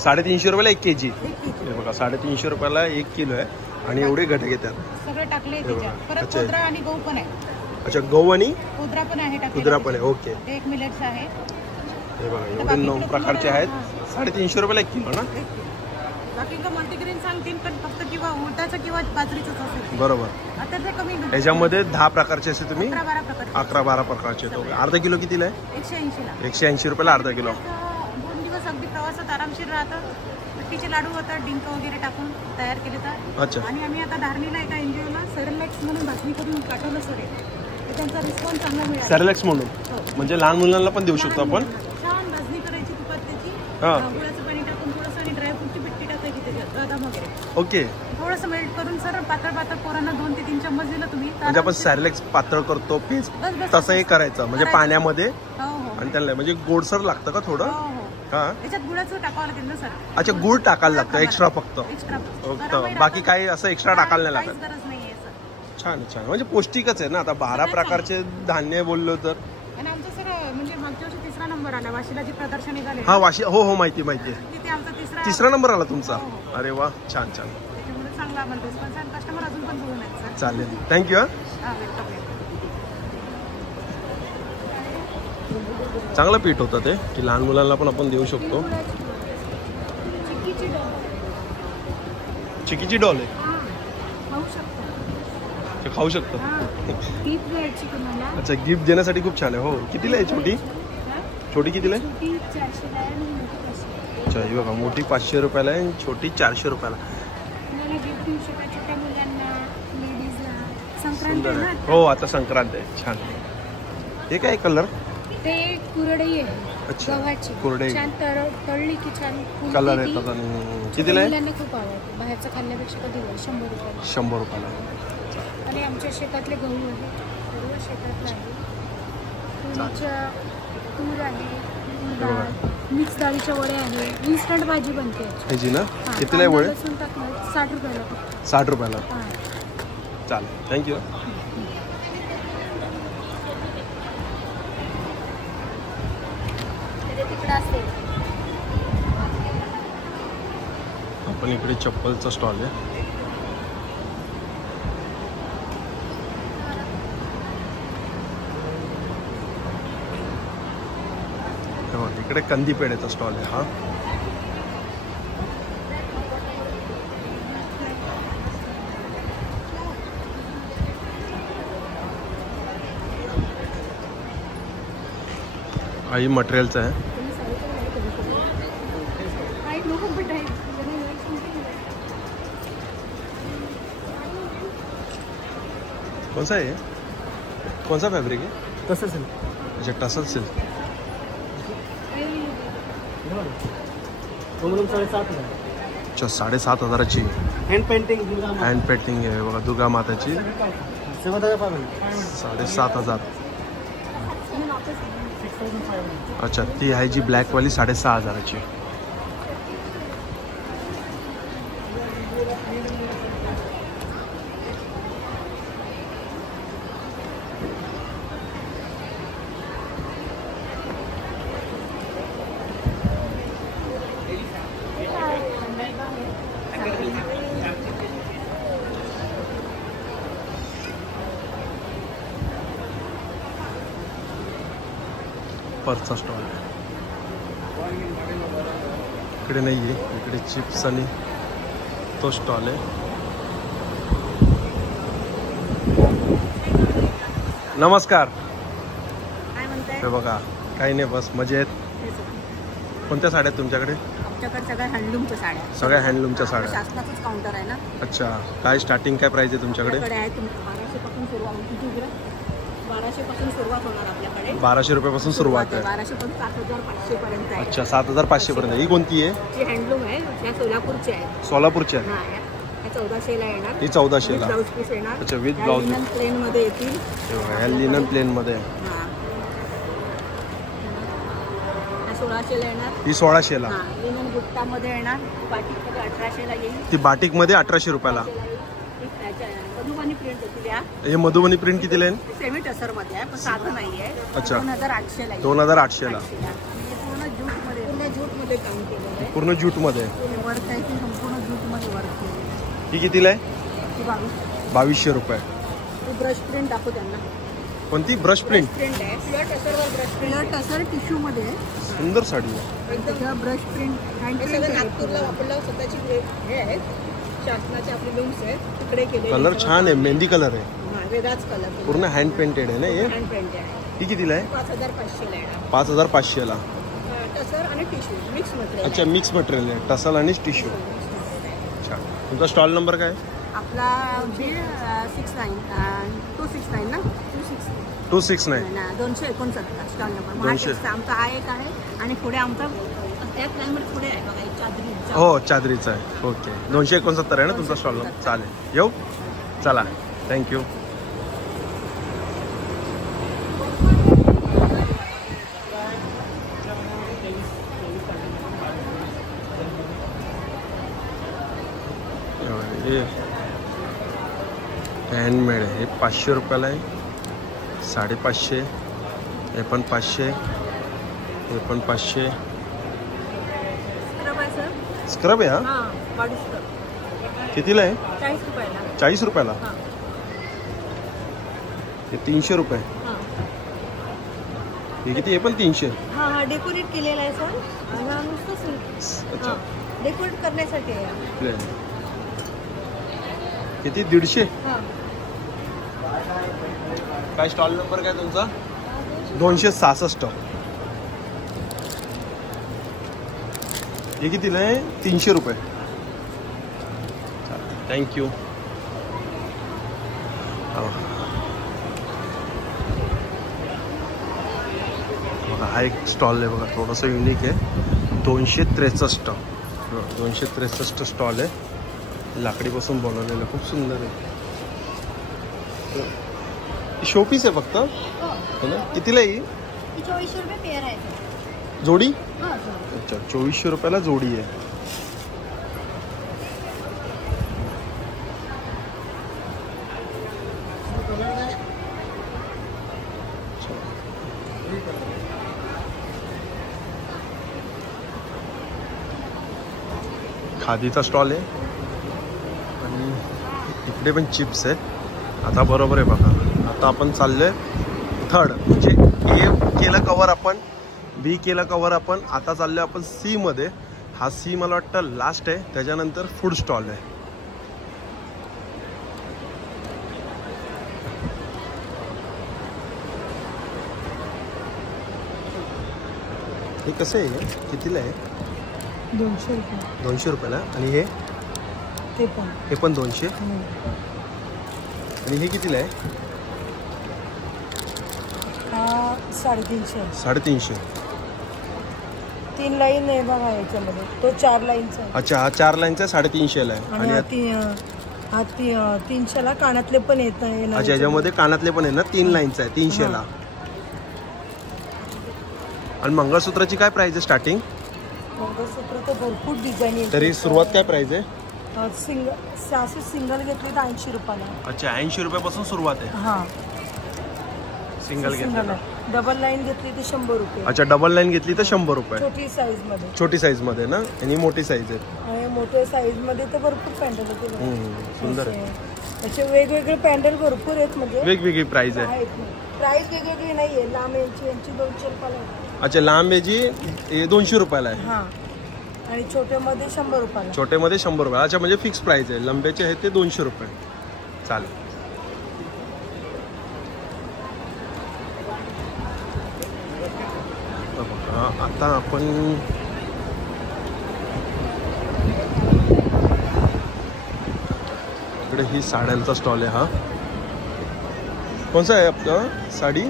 350 रुपयाला 1 kg. 1 किलो. हे बघा 350 रुपयाला 1 किलो आहे. आणि एवढे घटक येतात. सगळे टाकले हे बघा. त्याच्यात. परत अच्छा. कोद्रा आणि गहू पण आहे. अच्छा गहू आणि कोद्रा पण आहे टाकलेला. कुद्रा पण आहे. ओके ते एक मिलेट्स आहे. हे बघा एवढे 9 प्रकारचे आहेत. 350 रुपयाला 1 किलो ना. बाकी का मल्टीग्रेन सांगतील पण फक्त किंवा उलटाचं किंवा बाजरीचंच असेल. बरोबर. आता ते कमी याच्यामध्ये 10 प्रकारचे असे तुम्ही 11-12 प्रकारचे 11-12 प्रकारचे. अर्धा किलो कितीला आहे? 180 ला. 180 रुपयाला अर्धा किलो. 2 दिवस अगदी प्रवासात आरामशीर राहतं. पिठीचे लाडू होतात डिंक वगैरे टाकून तयार केले तर. अच्छा. आणि आम्ही आता धारणीला एका एनजीओला सेरेलॅक्स म्हणून भाजणी करून पाठवलं सर आहे. त्यांचा रिस्पॉन्स चांगला मिळाला. सेरेलॅक्स म्हणून म्हणजे लहान मुलांना पण देऊ शकतो आपण. छान भाजणी करायची तुपात त्याची. हा. गुळाचं पाणी टाकून थोडंसं आणि ड्रायफ्रूटची पिट्टी टाकायची त्याच्यात बदाम वगैरे. ओके. थोडंसं मेल्ट करून सर पातळ पोरांना 2 ते 3 चम्मच दिलं तुम्ही म्हणजे आपण सेरेलॅक्स पातळ करतो पीस तसंही करायचं म्हणजे पाण्यामध्ये. हो हो आणि त्यांना म्हणजे गोडसर लागतं का थोडं? हो हो. हा. त्याच्यात गुळाचं टाकावं लागेल ना सर. अच्छा, गुळ टाकायला लागतं एक्स्ट्रा फक्त. एक्स्ट्रा फक्त बाकी काही असं एक्स्ट्रा टाकायला नाही लागत. गरज नाहीये सर. छान छान. म्हणजे पौष्टिकच आहे ना. आता 12 प्रकारचे धान्य बोललो तर. आणि आमचं सर म्हणजे मागच्या वर्षी 3रा नंबर आला वाशीला जे प्रदर्शन निघाले हा वाशी. हो हो माहिती आहे. तिथे आमचा 3रा नंबर आला तुमचा. हो, हो. अरे वा, छान छान. त्याच्यामुळे चांगला आम्हाला रिस्पॉन्स आहे. कस्टमर अजून पण बोलून आहेत सर. चालेल, थँक्यू. हा वेलकम. चांगलं पीठ होतं ते की लहान मुलांना पण आपण देऊ शकतो. चिकीची डॉल आहे. ते खाऊ शकतो. अच्छा, गिफ्ट देण्यासाठी खूप छान आहे. हो. कितीला आहे छोटी? छोटी कितीला आहे? अच्छा, ही बघा मोठी 500 रुपयाला आहे आणि छोटी 400 रुपयाला. सुंदर आहे. हो, आता संक्रांत आहे. छान. हे काय कलर? ते कुरडई आहे. अच्छा, गव्हाची. कुरडई. छान तळली की छान कलर येतात. आणि कितीला आहे? मुलांना खूप आवडते. बाहेरचं खाल्ल्यापेक्षा कधी 100 रुपयाला. 100 रुपयाला. आणि आमच्या शेतातले गहू आहे. सर्व शेतातलं आहे. तुरीच्या तूर आहे. डाळ, मिक्स डाळीच्या वड्या आहे. इन्स्टंट भाजी बनते. ह्याची ना? कितीला आहे वडे? 60 रुपयाला. 60 रुपयाला. हां. चालेल, थँक्यू. आपण इकडे चप्पलचा स्टॉल आहे. इकडे कंदी पेढ्याचा स्टॉल आहे हा. आई मटेरियलचा आहे. कौन सा है? कौन सा फैब्रिक है? तसंच आहे. अच्छा, टसल सिल्क. कोमलम 7.5 अच्छा, 7,500ची हँड पेंटिंग. हँड पेंटिंग आहे बघा दुर्गा माताची. 7,500. अच्छा, ती आहे जी ब्लॅकवाली 6,500ची. पर्सचा स्टॉल आहे. इकडे नाही आहे. इकडे चिप्स आणि तो स्टॉल आहे. नमस्कार. काय म्हणताय? हे बघा काही नाही, बस मजेत. कोणत्या साड्या आहेत तुमच्याकडे? आमच्याकडे सगळ्या हँडलूमच्या साड्या. सगळ्या हँडलूमच्या साड्या. शासनाचंच काउंटर आहे ना. अच्छा, काय स्टार्टिंग काय प्राइस आहे तुमच्याकडे? आहे 1200 पासून सुरुवात. 1200 पासून सुरुवात होणार आपल्याकडे. 1200 रुपयापासून सुरुवात आहे. 1200 पासून 7,500 पर्यंत आहे. अच्छा, 7,500 पर्यंत. ही कोणती आहे? जी हँडलूम आहे त्या सोलापूरची आहे. सोलापूरची आहे. हा, या 1400ला येणार. ही 1400ला. ब्लाऊज पीस येणार. अच्छा, विथ ब्लाऊज. प्लेन मध्ये येतील. ह्या लिनन प्लेन मध्ये. हा, 1600ला येणार. ही 1600ला. हा, लिनन गुट्टामध्ये येणार. बाटिकमध्ये 1800ला येईल. ती बाटिक मध्ये 1800 रुपयाला. मधुबनी प्रिंट होतील या. हे मधुबनी प्रिंट कितीला आहे? सेमी टसर मध्ये आहे पण साधं नाही आहे. अच्छा. 2800ला. 2800ला. पूर्ण जूट मध्ये काम केलेलं आहे. पूर्ण जूट मध्ये वर्क आहे ते संपूर्ण जूट मध्ये वर्क केलेलं. ही कितीला आहे? ती 2200. 2200 रुपये. ब्रश प्रिंट दाखव त्यांना. कोणती ब्रश प्रिंट? प्रिंट आहे प्युअर टसरवर ब्रश प्युअर टसर टिश्यू मध्ये आहे. सुंदर साडी आहे. एकदम ब्रश प्रिंट हँड प्रिंट नागपूरला वापरला स्वतःची हे आहेत शासनाचे आपले लुम्स आहेत तिकडे केले. कलर छान आहे, मेहंदी कलर आहे, वेगळाच कलर पूर्ण हँड पेंटेड आहे ना हे. हँड प्रिंट आहे. ही कितीला आहे? 5500 ला आहे. 5500 ला. टसर आणि टिश्यू मिक्स मटेरियल. अच्छा मिक्स मटेरियल आहे, टसल आणि टिश्यू. अच्छा तुमचा स्टॉल नंबर काय? आपला 69 269 ना 269. 269 स्टॉल नंबर 200. महाराष्ट्र आमचा हा एक आहे आणि पुढे आमचा त्याच लाईनमध्ये पुढे आहे बघा एक चादरी. हो चादरीचा आहे. ओके 269 आहे ना तुमचा स्टॉल नंबर. चालेल येऊ चला थँक्यू. हे हँडमेड आहे, हे 500 रुपयाला आहे. 550. हे पण 500. हे पण 500. स्क्रब आहे सर. स्क्रब आहे हा. हां बॉडी स्क्रब कितीला आहे? 40 रुपयाला. 40 रुपयाला. हां हे 300 रुपये. हां हे किती? हे पण 300. हां हां डेकोरेट केलेला आहे सर. हा नुसतंच अच्छा डेकोरेट करण्यासाठी आहे. प्लेन. किती? 150. हां काय स्टॉल नंबर काय तुमचा? 266. हे कितीला आहे? 300 रुपये. थँक्यू. बघा हा एक स्टॉल आहे बघा, थोडंसं युनिक आहे. 263. 263 स्टॉल आहे. लाकडीपासून बनवलेलं खूप सुंदर आहे. शोपीस आहे फक्त हो ना. कितीला आहे? 2400 रुपये पेअर आहे. जोडी? हां अच्छा 2400 रुपयाला जोडी आहे. खादीचा स्टॉल आहे आणि इकडे पण चिप्स आहे. आता बरोबर आहे बघा. आता आपण चाललोय थर्ड म्हणजे ए केलं कवर आपण, बी केलं कवर आपण, आता चाललोय आपण सी मध्ये. हा सी मला वाटतं लास्ट आहे, त्याच्यानंतर फूड स्टॉल आहे. हे कसं आहे? कितीला आहे? 200 रुपये. 200 रुपयाला. आणि हे ते पण 200. आणि हे कितीला आहे? 350. 350. 3 लाईन आहे बघा याच्यामध्ये, तो 4 लाईनचा आहे. अच्छा हा 4 लाईनचा 350 ला आहे. आणि हा 300ला कानातले पण येत आहे. अच्छा याच्यामध्ये कानातले पण आहे ना. 3 लाईनचा आहे 300 ला. आणि मंगळसूत्राची काय प्राइस आहे स्टार्टिंग? मंगळसूत्र तर भरपूर डिझाईन आहे. तरी सुरुवात काय प्राइस आहे? सिंगल घेतले तर 80 रुपयाला. अच्छा 80 रुपयापासून सुरुवात आहे हां सिंगल घेतली. डबल लाईन घेतली तर 100 रुपये. अच्छा डबल लाईन घेतली तर 100 रुपये. छोटी साईज मध्ये. छोटी साईज मध्ये ना. आणि मोठी साईज आहे. आणि मोठ्या साईज मध्ये तर भरपूर पॅन्डल होते. सुंदर आहे. असे वेगवेगळे पॅन्डल भरपूर आहेत म्हणजे वेगवेगळी प्राइस आहे. प्राइस वेगवेगळी नाहीये. लांब यांची 200 रुपयाला आहे. अच्छा लांब याची 200 रुपयाला आहे. हां आणि छोट्यामध्ये 100 रुपयाला. छोटेमध्ये 100 रुपये. अच्छा म्हणजे फिक्स प्राइस आहे. लंब्याचे आहे ते 200 रुपये. चालेल. आता आपण इकडे ही साड्यांचा स्टॉल आहे. हा कोणसा आहे आपला? साडी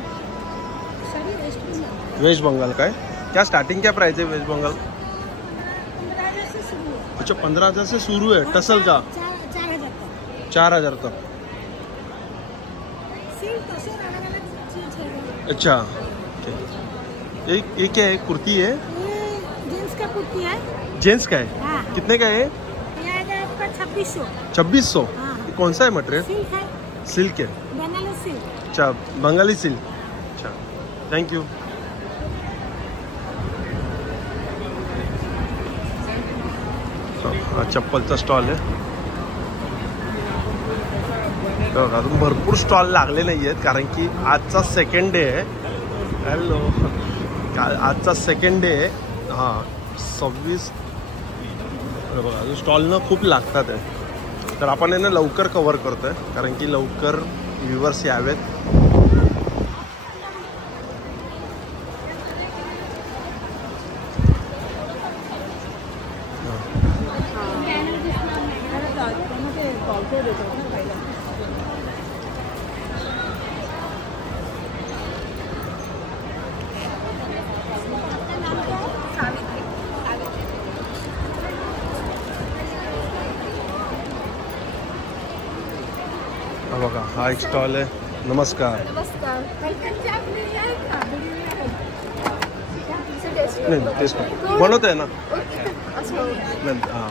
वेस्ट बंगाल. काय क्या स्टार्टिंग क्या प्राइस है वेस्ट बंगाल? 15,000 से शुरू है. अच्छा 15,000 से शुरू है टसल का. 4,000 तक. 4,000 तक. सिर्फ तो सर अलग अलग चीज है. अच्छा ये क्या है? कुर्ती है? ये जींस का कुर्ती है. जेंट्स का है? हाँ. कितने का है? ये आएगा आपका 2600. 2600. हाँ. ये कौन सा है मटेरियल? सिल्क है. सिल्क है. बनारस सिल्क. अच्छा बंगाली सिल्क. अच्छा थँक्यू. हा चप्पलचा स्टॉल आहे. बघा अजून भरपूर स्टॉल लागले नाही आहेत कारण की आजचा सेकंड डे आहे. हॅलो, आजचा सेकंड डे आहे. हां 26. बघा अजून स्टॉल ना खूप लागतात आहे, तर आपण यांना लवकर कव्हर करतोय कारण की लवकर व्ह्युअर्स यावेत. बघा हा एक स्टॉल आहे. नमस्कार. नाही तेच नाही बनवत आहे ना. हां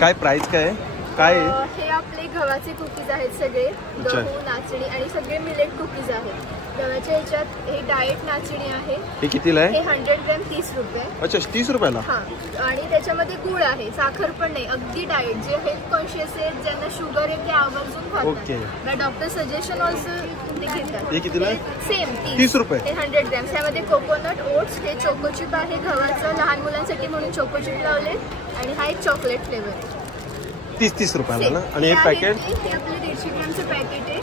काय प्राईस काय आहे? काय आहे? हे आपले गव्हाचे कुकीज आहेत सगळे, गहू, नाचणी आणि सगळे मिलेट कुकीज आहेत. गव्हाच्या ह्याच्यात हे डाएट नाचणी आहे. हे कितीला आहे? हे 100 ग्रॅम 30 रुपये. अच्छा 30 रुपयाला. हां आणि त्याच्यामध्ये गुळ आहे, साखर पण नाही, अगदी डाएट. जे हेल्थ कॉन्शियस आहेत, ज्यांना शुगर आहे ते आवर्जून खातात. ओके. डॉक्टर सजेशन ऑल्सो ते घेतात. हे कितीला आहे? सेम 30 रुपये. हे 100 ग्रॅम. त्यामध्ये कोकोनट ओट्स, हे चोकोचिप आहे गव्हाचं, लहान मुलांसाठी म्हणून चोकोचिप लावले. आणि हा एक चॉकलेट फ्लेवर 30 रुपयाला ना. आणि हे पॅकेट हे आपले 150 ग्रॅमचं पॅकेट आहे,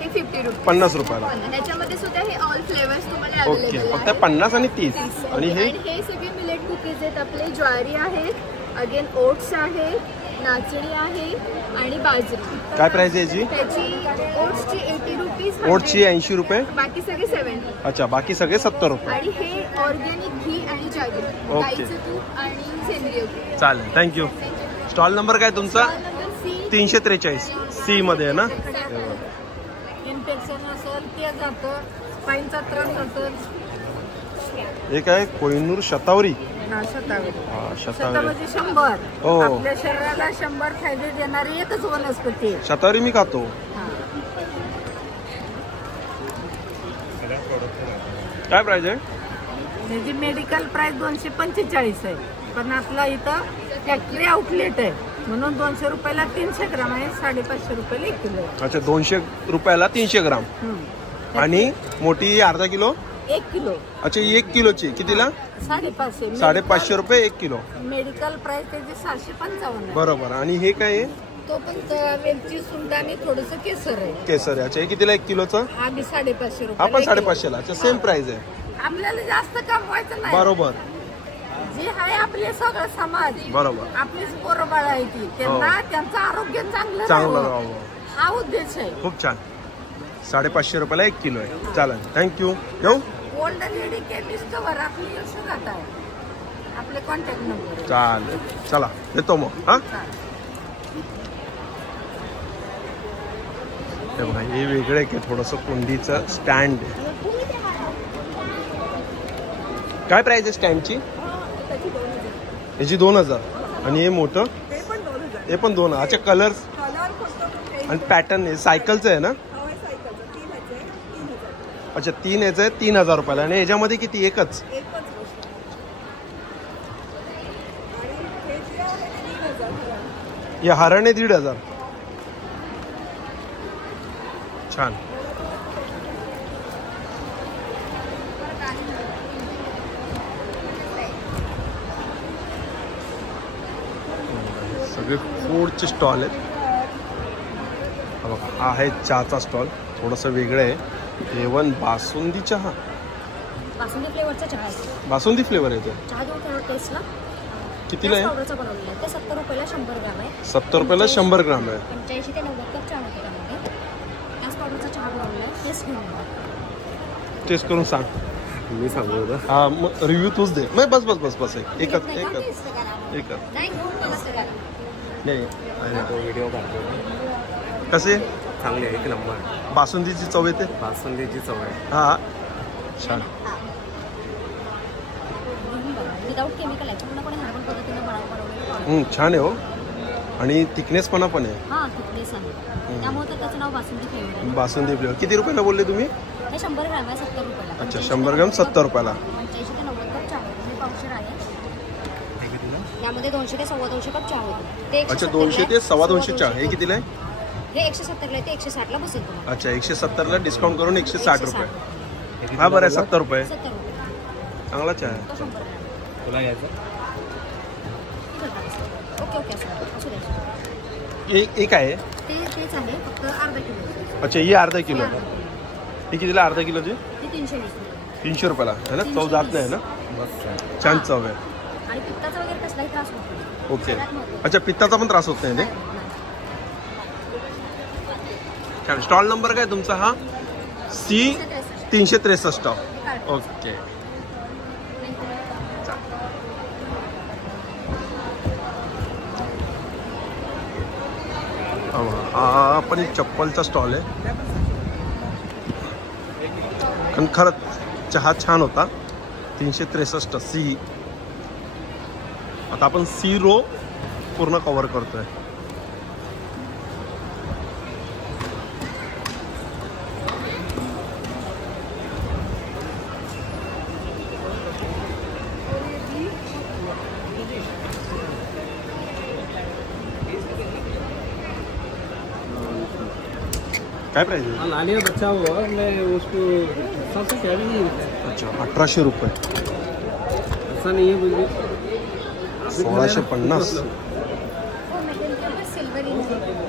हे 50 रुपये. 50 रुपयाला. ह्याच्यामध्ये सुद्धा हे ऑल फ्लेवर्स तुम्हाला ओके. अवेलेबल फक्त आहेत. 50 आणि 30. आणि हे हे सगळे मिलेट कुकीज आहेत आपले. ज्वारी आहेत, अगेन ओट्स आहे, नाचणी आहे आणि बाजरी. काय प्राइस आहे याची? त्याची ओट्सची 80 रुपीज, ओट्सची 80 रुपये, बाकी सगळे 70. अच्छा बाकी सगळे 70 रुपये. आणि हे ऑर्गॅनिक घी आणि जागरी, ओके. गाईचं तूप आणि सेंद्रिय तूप. चालेल थँक्यू. स्टॉल नंबर काय तुमचा? 343 सी मध्ये आहे ना. इन्फेक्शन असेल ते जातं, स्पाईनचा त्रास असेल. हे काय कोहिनूर शतावरी. शतावरी. हा शतावरी. शतावरी 100. हो. आपल्या शरीराला 100 फायदे देणारी एकच वनस्पती आहे. शतावरी मी खातो. काय प्राइस आहे? त्याची मेडिकल प्राइस 245 आहे, पण आपला इथं फॅक्टरी आउटलेट आहे म्हणून 200 रुपयाला 300 ग्राम आहे, 550 रुपयाला 1 किलो आहे. अच्छा 200 रुपयाला 300 ग्राम. आणि मोठी अर्धा किलो 1 किलो. अच्छा 1 किलोची कितीला? 550. 550 रुपये 1 किलो. मेडिकल प्राइस त्याची 755 आहे. बरोबर. आणि हे काय आहे? तो पण वेलची सुंठ आणि थोडस केसर आहे. केसर. अच्छा हे कितीला 1 किलोचं? आम्ही 550 रुपये. आपण 550 ला. अच्छा सेम प्राइस आहे. आपल्याला जास्त कमवायचं नाही. बरोबर. जे आहे आपले सगळं समाज, बरोबर, आपलीच पोरं बाळ आहे ती, त्यांना त्यांचं आरोग्य चांगलं राहावं, हा उद्देश आहे. खूप छान. 550 रुपयाला 1 किलो आहे. चालेल थँक्यू. येऊ. ओल्ड लेडी केमिस्टवर आपली यशोगाथा आहे, आपले कॉन्टॅक्ट नंबर. चालेल चला येतो मग. हा हे वेगळं आहे की थोडंसं कुंडीचं स्टँड आहे. काय प्राइस आहे स्टँडची? याची 2000. आणि हे मोठं हे पण 2000. अच्छा कलर्स आणि पॅटर्न आहे. सायकलचं आहे ना. अच्छा 3 याचं आहे 3000 रुपयाला. आणि याच्यामध्ये किती? एकच. हे हरण आहे 1500. छान. सगळे फूडचे स्टॉल आहेत. हा आहे चहाचा स्टॉल, थोडंसं वेगळं आहे. एवन बासुंदी चहा. बासुंदी फ्लेवरचा चहा आहे. बासुंदी फ्लेवर आहे. चहा घेऊन टेस्टला कितीला आहे? पावडरचा बनवलेला आहे. ते 70 रुपयाला 100 ग्राम आहे. 70 रुपयाला 100 ग्राम आहे. 85 ते 90 कप चहा होतो त्यामध्ये. त्याच पावडरचा चहा बनवलेला आहे. टेस्ट घेऊन टेस्ट करून सांग. मी सांगू होता. हा मग रिव्ह्यू तूच दे. नाही बस बस बस बस एकच एकच एकच. नाही घेऊन बघा सगळ्याला. नाही तो व्हिडिओ काढतो. कसे? चांगली आहे, 1 नंबर. बासुंदीची चव येते. बासुंदीची चव आहे. हा छान. विदाऊट केमिकल आहे, पूर्णपणे हर्बल पद्धतीने बनवलेलं. छान आहे हो. आणि थिकनेसपणा पण आहे. हां थिकनेस आहे, त्यामुळे तर त्याचं नाव बासुंदी फ्लेवर आहे. बासुंदी फ्लेवर. किती रुपयाला बोलले तुम्ही? हे 100 ग्राम आहे 70 रुपयाला. अच्छा 100 ग्राम 70 रुपयाला. 85 ते 90 कप चहा होतो. हे पावशेर आहे. त्यामध्ये 200 ते 2.25 कप चहा होतो. ते अच्छा 200 ते 2.25 चहा. हे कितीला आहे? हे 170 ला आहे, ते 160 ला बसेल तुम्हाला. अच्छा 170 ला डिस्काउंट करून 160 रुपये. 160. हा बरं आहे 70 रुपये. 70 रुपये. चांगला चहा आहे. तो 100 रुपये. तुला घ्यायचं ओके ओके असू द्या. एक आहे तेच आहे फक्त अर्धा किलो. अच्छा ही अर्धा किलो आहे. ही कितीला अर्धा किलोची? ते 320 रुपये. 300 रुपयाला आहे ना. चव जात नाही ना. छान चव आहे. आणि पित्ताचा वगैरे कसलाही त्रास होत नाही. ओके. अच्छा पित्ताचा पण त्रास होत नाही ना. छान. स्टॉल नंबर काय तुमचा? हा C 363. ओके. हा पण एक चप्पलचा स्टॉल आहे. पण खरंच चहा छान होता. 363 C. आता आपण C रो पूर्ण कव्हर करतोय. काय प्राइस है? लाने का बच्चा हुआ मैं उसको सबसे क्या भी नहीं होता अच्छा 1800 रुपये. ऐसा नहीं है मुझे 1650.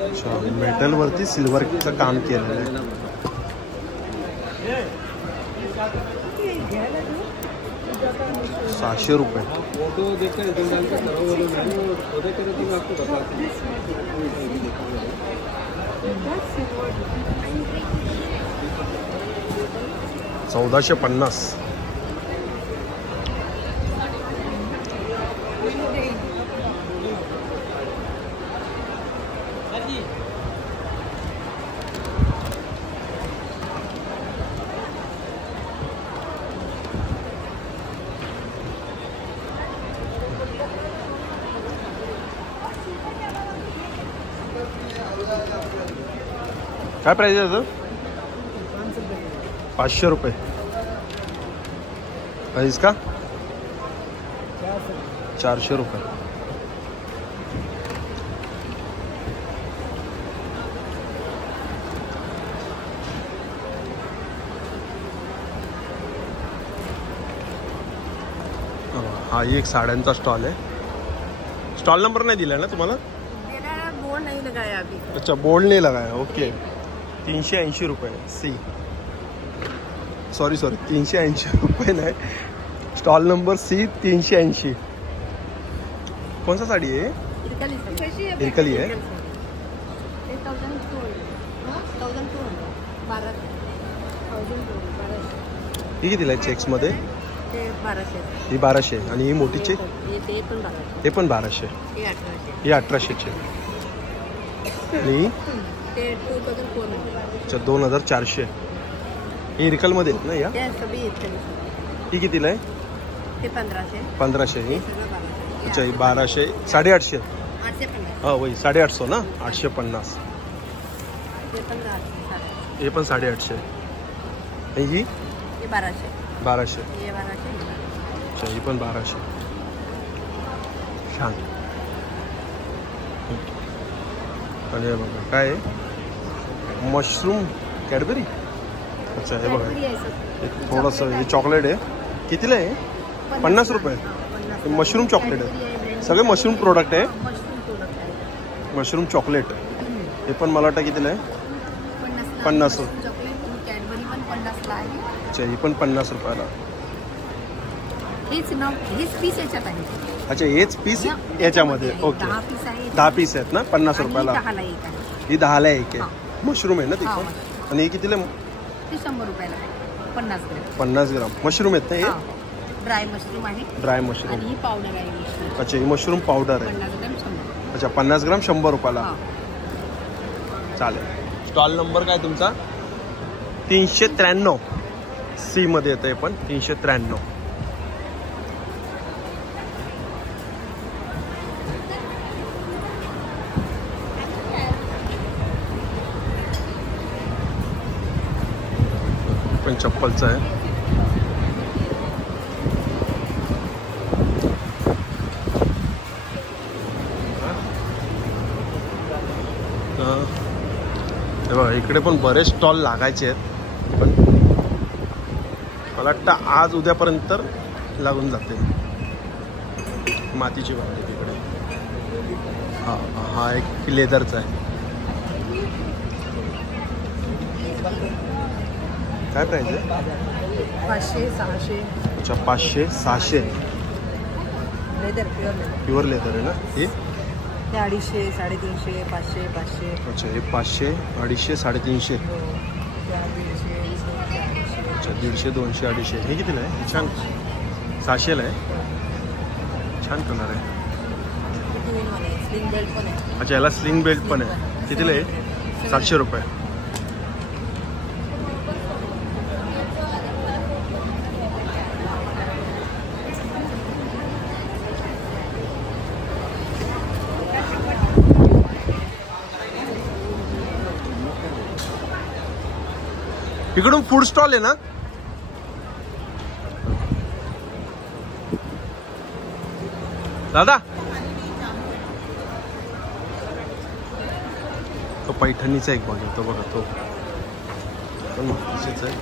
अच्छा मेटलवरती सिल्वरचं काम केलेलं आहे. ₹700. फोटो देखकर जो डाल के करो वाला मैंने वो देख कर तो आपको बताती हूँ. 1450. काय प्राइस आहे त्याचं? 500 रुपये. और इसका 400 रुपये. हा एक साड्यांचा स्टॉल आहे. स्टॉल नंबर नाही दिला ना तुम्हाला? बोर्ड नहीं लगाया अभी. अच्छा बोर्ड नहीं लगाया. ओके. 380 रुपये. C सॉरी 380 रुपये नाही. Stall number C 380. कौन सा साड़ी है? इरकली है. ही कितीला आहे चेक्स मध्ये? ही 1200 आणि ही मोठी चेक हे पण 1200. ही 1800ची आणि अच्छा 2400. ही इरकल मध्ये आहेत ना या? ही कितीला आहे? 1500. ही अच्छा ही 1200 850. हा वही 850 ना. 850. हे पण 850. आणि ही 1200. अच्छा ही पण 1200. छान. आणि हे बघा काय आहे? Mushroom Cadbury. अच्छा हे बघा थोडंसं हे चॉकलेट आहे. कितीला आहे? 50 रुपये. मशरूम चॉकलेट आहे. सगळे मशरूम प्रोडक्ट आहे. मशरूम चॉकलेट हे पण मला वाटतं कितीला आहे? 50 रुपये. अच्छा ही पण 50 रुपयाला. अच्छा हेच पीस याच्यामध्ये. ओके 10 पीस आहेत ना 50 रुपयाला. ही 10ला एक आहे. मशरूम आहे ना ती पण. आणि हे कितीला? 100 रुपयाला 50 ग्राम मशरूम आहेत ना हे? ड्राय मशरूम आहे. Dry mushroom. आणि ही पावडर आहे. अच्छा ही मशरूम पावडर आहे. 50 ग्राम 100. अच्छा 50 ग्राम 100 रुपयाला. चालेल. स्टॉल नंबर काय तुमचा? 393. C मध्ये येतं हे पण 393. पण चप्पलचं आहे. इकडे पण बरेच स्टॉल लागायचे आहेत, पण मला वाटतं आज उद्यापर्यंत लागून जाते. मातीची भांडी तिकडे. हा एक लेदरचा आहे. काय प्राइस आहे? 500-600. अच्छा 500-600 लेदर प्युअर लेदर आहे ना हे? 250, 350, 500. अच्छा हे 500, 250, 350. अच्छा 150, 200, 250. हे कितीला आहे? हे छान 600ला आहे. छान कलर आहे. स्लिंग बेल्ट पण आहे. अच्छा याला स्लिंग बेल्ट पण आहे. कितीला आहे? 700 रुपये. इकडून फूड स्टॉल आहे ना? दादा तो पैठणीचा एक भाग येतो बघा, तो पण मातीचेच आहे.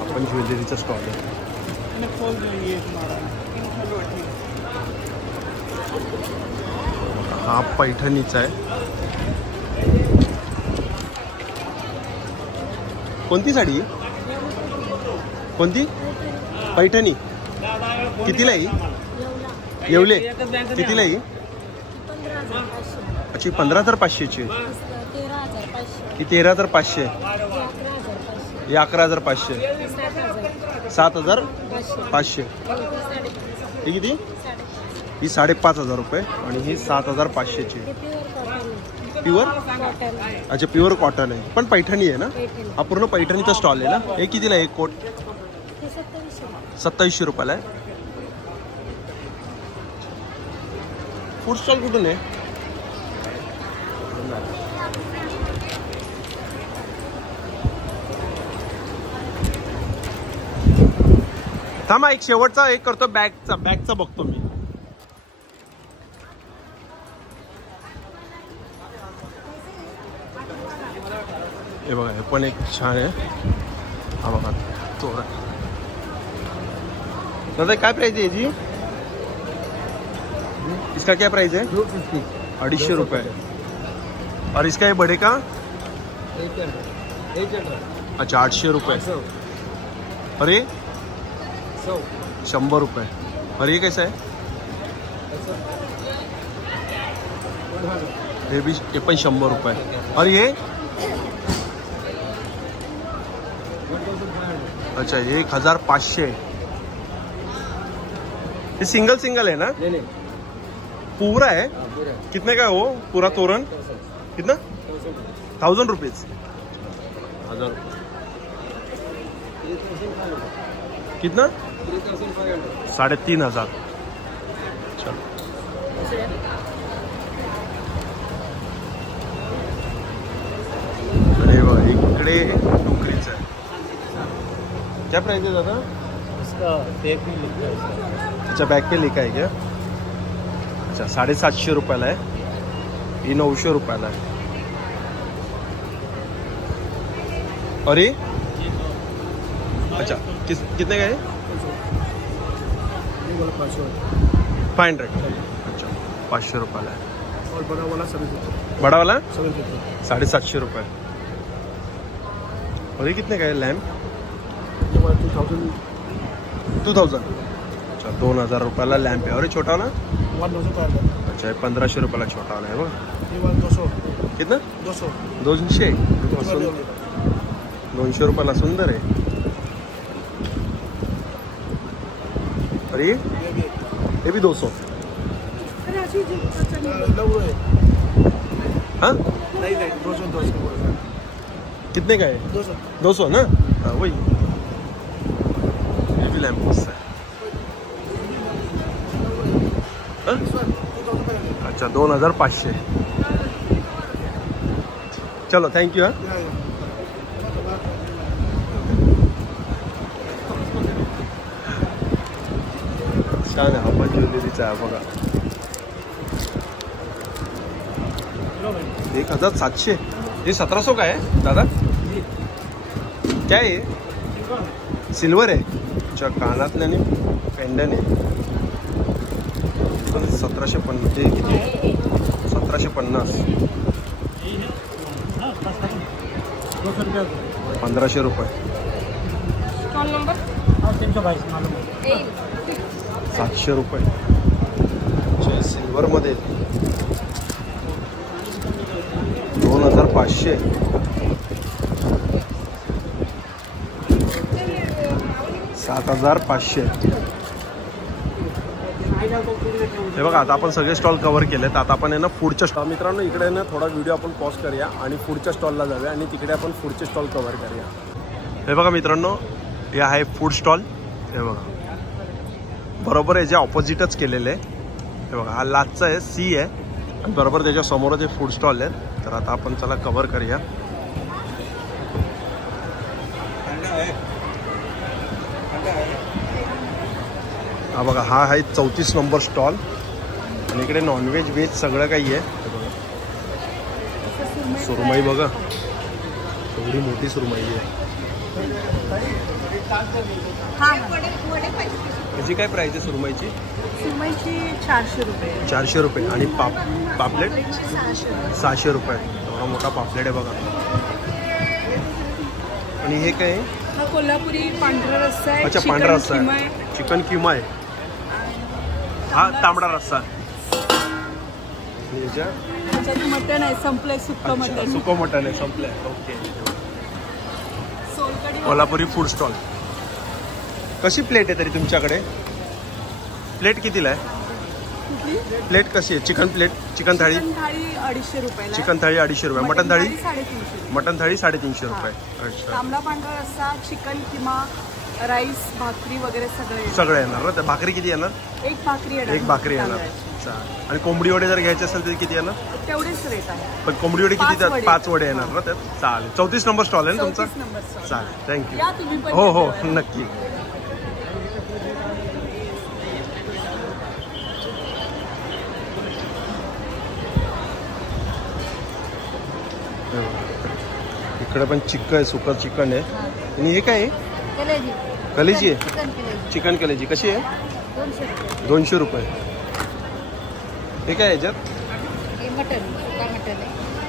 आपण ज्वेलरीचा स्टॉल आहे. हा पैठणीचा आहे. कोणती साडी? कोणती? पैठणी. कितीला आहे? येवले. कितीला आहे? अच्छा 15,500ची. ही 13,500. ही 11,500. 7,500. ही किती? ही 5,500 रुपये आणि ही 7,500ची. प्युअर? अच्छा प्युअर कॉटन आहे, पण पैठणी आहे ना? हा पूर्ण पैठणीचा स्टॉल आहे ना? हे कितीला आहे एक कोट? 2700 रुपयाला आहे. फूड स्टॉल कुठून आहे? थांबा एक शेवटचा एक करतो. बॅगचा बघतो मी. हे बघा हे पण एक छान आहे. हा बघा तोरण. दादा काय प्राइस है जी? इसका क्या प्राइस है? 250. 250 रुपये. और इसका ये बड़े का? 800. अच्छा 800 रुपये. और ये 100 रुपये. और ये कैसा है? ये पण 100 रुपये. और ये अच्छा 1,500. ये सिंगल है ना? नहीं पूरा है? पूरा. कितने का है वो पूरा तोरण? कितना? 1,000 रुपीज. 1,000 रुपये. कितना? 3,500. चलो अरे वा इकडे टोकरीच आहे. क्या प्राइस है दादा? इसका टैग भी लिखा है. अच्छा बैग पे लिखा है क्या? अच्छा 750 रुपयाला आहे. ही 900 रुपयाला आहे. और ये अच्छा कितने का है? 500. अच्छा 500 रुपयाला आहे. और बड़ा वाला 750. बड़ा वाला 750. 750 रुपये. और ये कितने का है लैम्प? 2,000. अच्छा 2,000 रुपयाला लॅम्प आहे. और ये छोटा वाला? 1,200. अच्छा 1,500 रुपयाला छोटा वाला आहे बघा. 200. कितना? 200. 200. 200 रुपयाला सुंदर आहे. और ये भी 200. हाँ नहीं 200. कितने का है? 200 ना? हाँ वही. ये भी लैम्प मस्त है. हाँ? अच्छा 2,500. चलो थँक्यू. हाँ छान आहे. आपण ज्वेलरीचा आहे बघा. 1,700. ये 1700 का है दादा? क्या आहे? सिल्वर आहे. अच्छा, कानातले आणि पेंडन आहे. 1750. 1750. 1500 रुपये. स्टॉल नंबर 700 रुपये. सिल्वर मध्ये 2500. $7,500. हे बघा, आता आपण सगळे स्टॉल कव्हर केले. तर आता आपण आहे ना फूडच्या स्टॉल, मित्रांनो इकडे ना थोडा व्हिडिओ आपण पॉज करूया आणि फूडच्या स्टॉलला जाऊया आणि तिकडे आपण फूडचे स्टॉल कव्हर करूया. हे बघा मित्रांनो, हे आहे फूड स्टॉल. हे बघा बरोबर याच्या ऑपोजिटच केलेले आहे. हे बघा, हा लाचचा आहे, सी आहे आणि बरोबर त्याच्या समोरच हे फूड स्टॉल आहेत. तर आता आपण चला कव्हर करूया. हा बघा, हा आहे 34 नंबर स्टॉल आणि इकडे नॉनव्हेज व्हेज सगळं काही आहे. सुरमई बघा, एवढी मोठी सुरमई आहे. त्याची काय प्राइस आहे सुरमईची? सुरमईची 400 रुपये. 400 रुपये. आणि पापलेट 600 रुपये. एवढा मोठा पापलेट आहे बघा. आणि हे काय आहे? हा कोल्हापुरी पांढरा रस्सा आहे. अच्छा, पांढरा रस्सा आहे, चिकन किमा आहे. हा तांबडा रस्सा. त्याच्यात मटण आहे, संपलंय. सुक्क मटण. सुको मटण आहे, संपलंय. Okay. Solkadhi. Kolhapuri food stall. कशी प्लेट आहे तरी तुमच्याकडे? प्लेट कितीला आहे? प्लेट कशी आहे? चिकन प्लेट, चिकन थाळी? थाळी 250 रुपये. चिकन थाळी 250 रुपये. मटन थाळी 350. मटन थाळी 350 रुपये. अच्छा. तांबडा पांढरा रस्सा, चिकन किमा, राईस, भाकरी वगैरे सगळं येणार ना? बाकरी किती येणार? एक भाकरी येणार. एक भाकरी येणार. आणि कोंबडी वडे जर घ्यायचे असेल तर किती येणार? तेवढेच रेट आहे. पण कोंबडी वडे किती? 5 वडे येणार ना त्यात? चालेल. 34 नंबर स्टॉल आहे ना तुमचा? 34 नंबर स्टॉल. चालेल, थँक्यू. या तुम्ही पण. हो हो, नक्की. इकडे पण चिक्क आहे, सुकं चिकन आहे. आणि हे काय आहे? कलेजी आहे. चिकन कलेजी कशी आहे? 200 रुपये. हे काय याच्यात?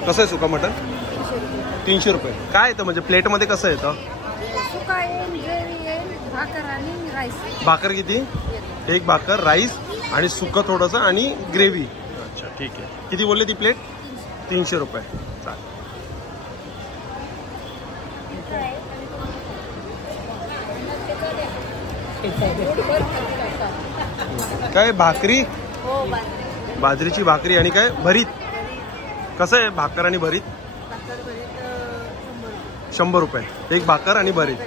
कसं आहे सुका मटन? 300 रुपये. काय येतं म्हणजे प्लेटमध्ये कसं येतं? भाकर किती? एक भाकर, राईस आणि सुकं थोडंसं आणि ग्रेव्ही. अच्छा, ठीक आहे. किती बोलले ती प्लेट? 300 रुपये. चालेल. काय भाकरी? बाजरीची भाकरी आणि काय भरीत. कसं आहे भाकर आणि भरीत? 100 रुपये. एक भाकर आणि भरीत.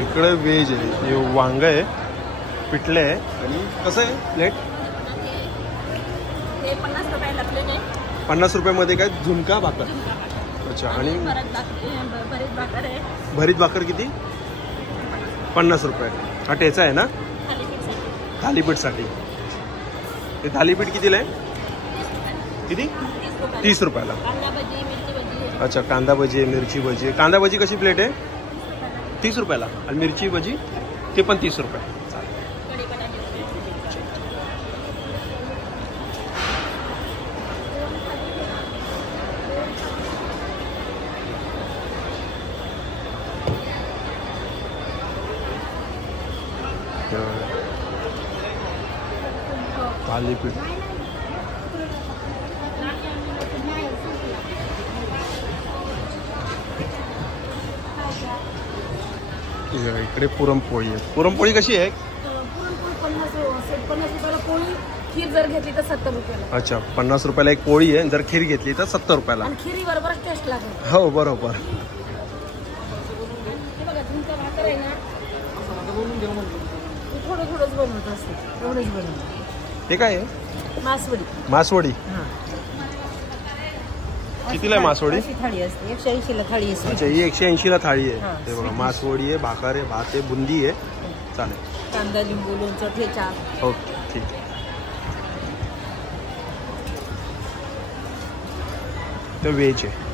इकडे व्हेज आहे. हे वांग आहे, पिठले आहे. आणि कसं आहे प्लेट? 50 रुपयाला प्लेट आहे. 50 रुपयामध्ये काय? झुणका भाकर. अच्छा. आणि भरीत भाकर आहे. भरीत भाकर किती? 50 रुपये. हा ठेचा आहे ना? थालीपीठसाठी. ते थालीपीठ कितीला आहे? किती? 30 रुपयाला. अच्छा, कांदा भजी आहे, मिरची भजी आहे. कांदा भजी कशी प्लेट आहे? 30 रुपयाला. आणि मिरची भजी ते पण 30 रुपये. थालीपीठ. इकडे पुरणपोळी आहे. पुरणपोळी कशी आहे? पुरणपोळी 50 रुपयाला पोळी. खीर जर घेतली तर 70 रुपयाला. अच्छा, 50 रुपयाला एक पोळी आहे. जर खीर घेतली तर 70 रुपयाला. आणि खीरी बरोबरच टेस्ट लागेल. हो बरोबर. हे बघा, झुणका भाकर आहे ना, थोडं थोडंच बनवत असते. एवढंच बनवत. हे काय आहे? मासवडी. मासवडी. कितीला आहे मासवडी? अशी थाळी असते 180 ला थाळी असते. अच्छा, ही 180 ला थाळी आहे. हा, ते बघा, मासवडी आहे, भाकर आहे, भात आहे, बुंदी आहे. चालेल. कांदा लिंबू लोणचं ठेचा. ओके, ठीक आहे. ते व्हेज आहे.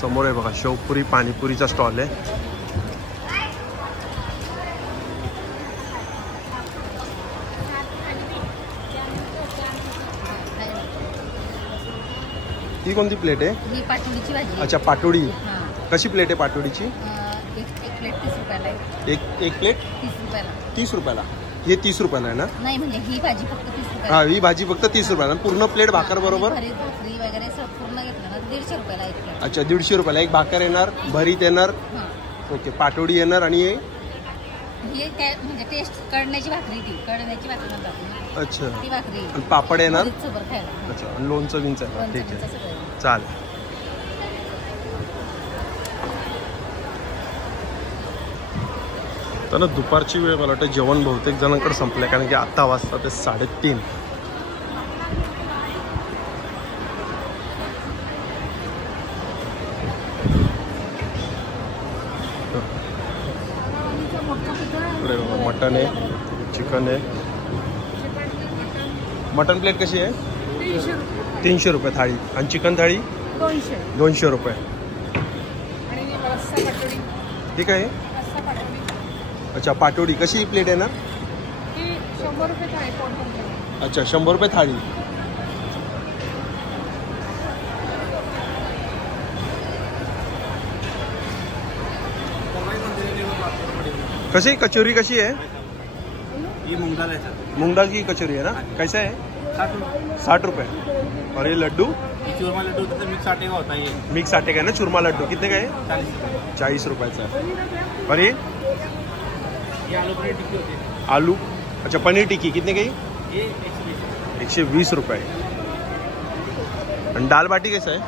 समोर आहे बघा शेवपुरी पाणीपुरीचा स्टॉल आहे. ही कोणती प्लेट आहे? ही पाटोडीची भाजी. अच्छा, पाटोडी. हां. कशी प्लेट आहे पाटोडीची? एक प्लेट 30 रुपयाला आहे. एक प्लेट 30 रुपयाला. 30 रुपयाला. हे 30 रुपयाला आहे ना? नाही म्हणजे ही भाजी फक्त 30 रुपयाला. हा, ही भाजी फक्त 30 रुपयाला. पूर्ण प्लेट भाकर बरोबर? भरीत भाकरी वगैरे सब पूर्ण घेतलं ना 150 रुपयाला एक प्लेट. अच्छा, 150 रुपयाला. एक भाकर येणार, भरीत येणार, हां. ओके, पाटोडी येणार आणि हे ही काय म्हणजे टेस्ट कढण्याची भाकरी, ती कढण्याची भाकरी म्हणतात ना. अच्छा, ती भाकरी आणि पापड येणार. भरीत सोबत खायला. अच्छा, आणि लोणचं बिंचं आहे. लोणचं ठीक बिंचं आहे, सगळं. चालेल. तर ना दुपारची वेळ मला वाटतं जेवण बहुतेक जणांकडे संपलं, कारण की आत्ता वाजता ते 3:30. इकडे बघा, मटन आहे, चिकन आहे. मटन प्लेट कशी आहे? 300 रुपये थाळी. आणि चिकन थाळी 200 रुपये. ठीक आहे. अच्छा, पाटोडी कशी प्लेट आहे ना? 100 रुपये थाळी. अच्छा, 100 रुपये थाळी. कशी कचोरी कशी आहे? ये मूंग दाल है सर. मूंग दाल की कचोरी है ना? कैसा है? 60 रुपये. और ये लड्डू? ये चूरमा लड्डू तो मिक्स आटे का होता है. ये मिक्स आटे का है ना चूरमा लड्डू? कितने का है? 40 रुपयाचा है. और ये आलू पनीर टिक्की होती है. आलू, अच्छा, पनीर टिक्की कितने की? ये 120 रुपये. और दाल बाटी कैसा है?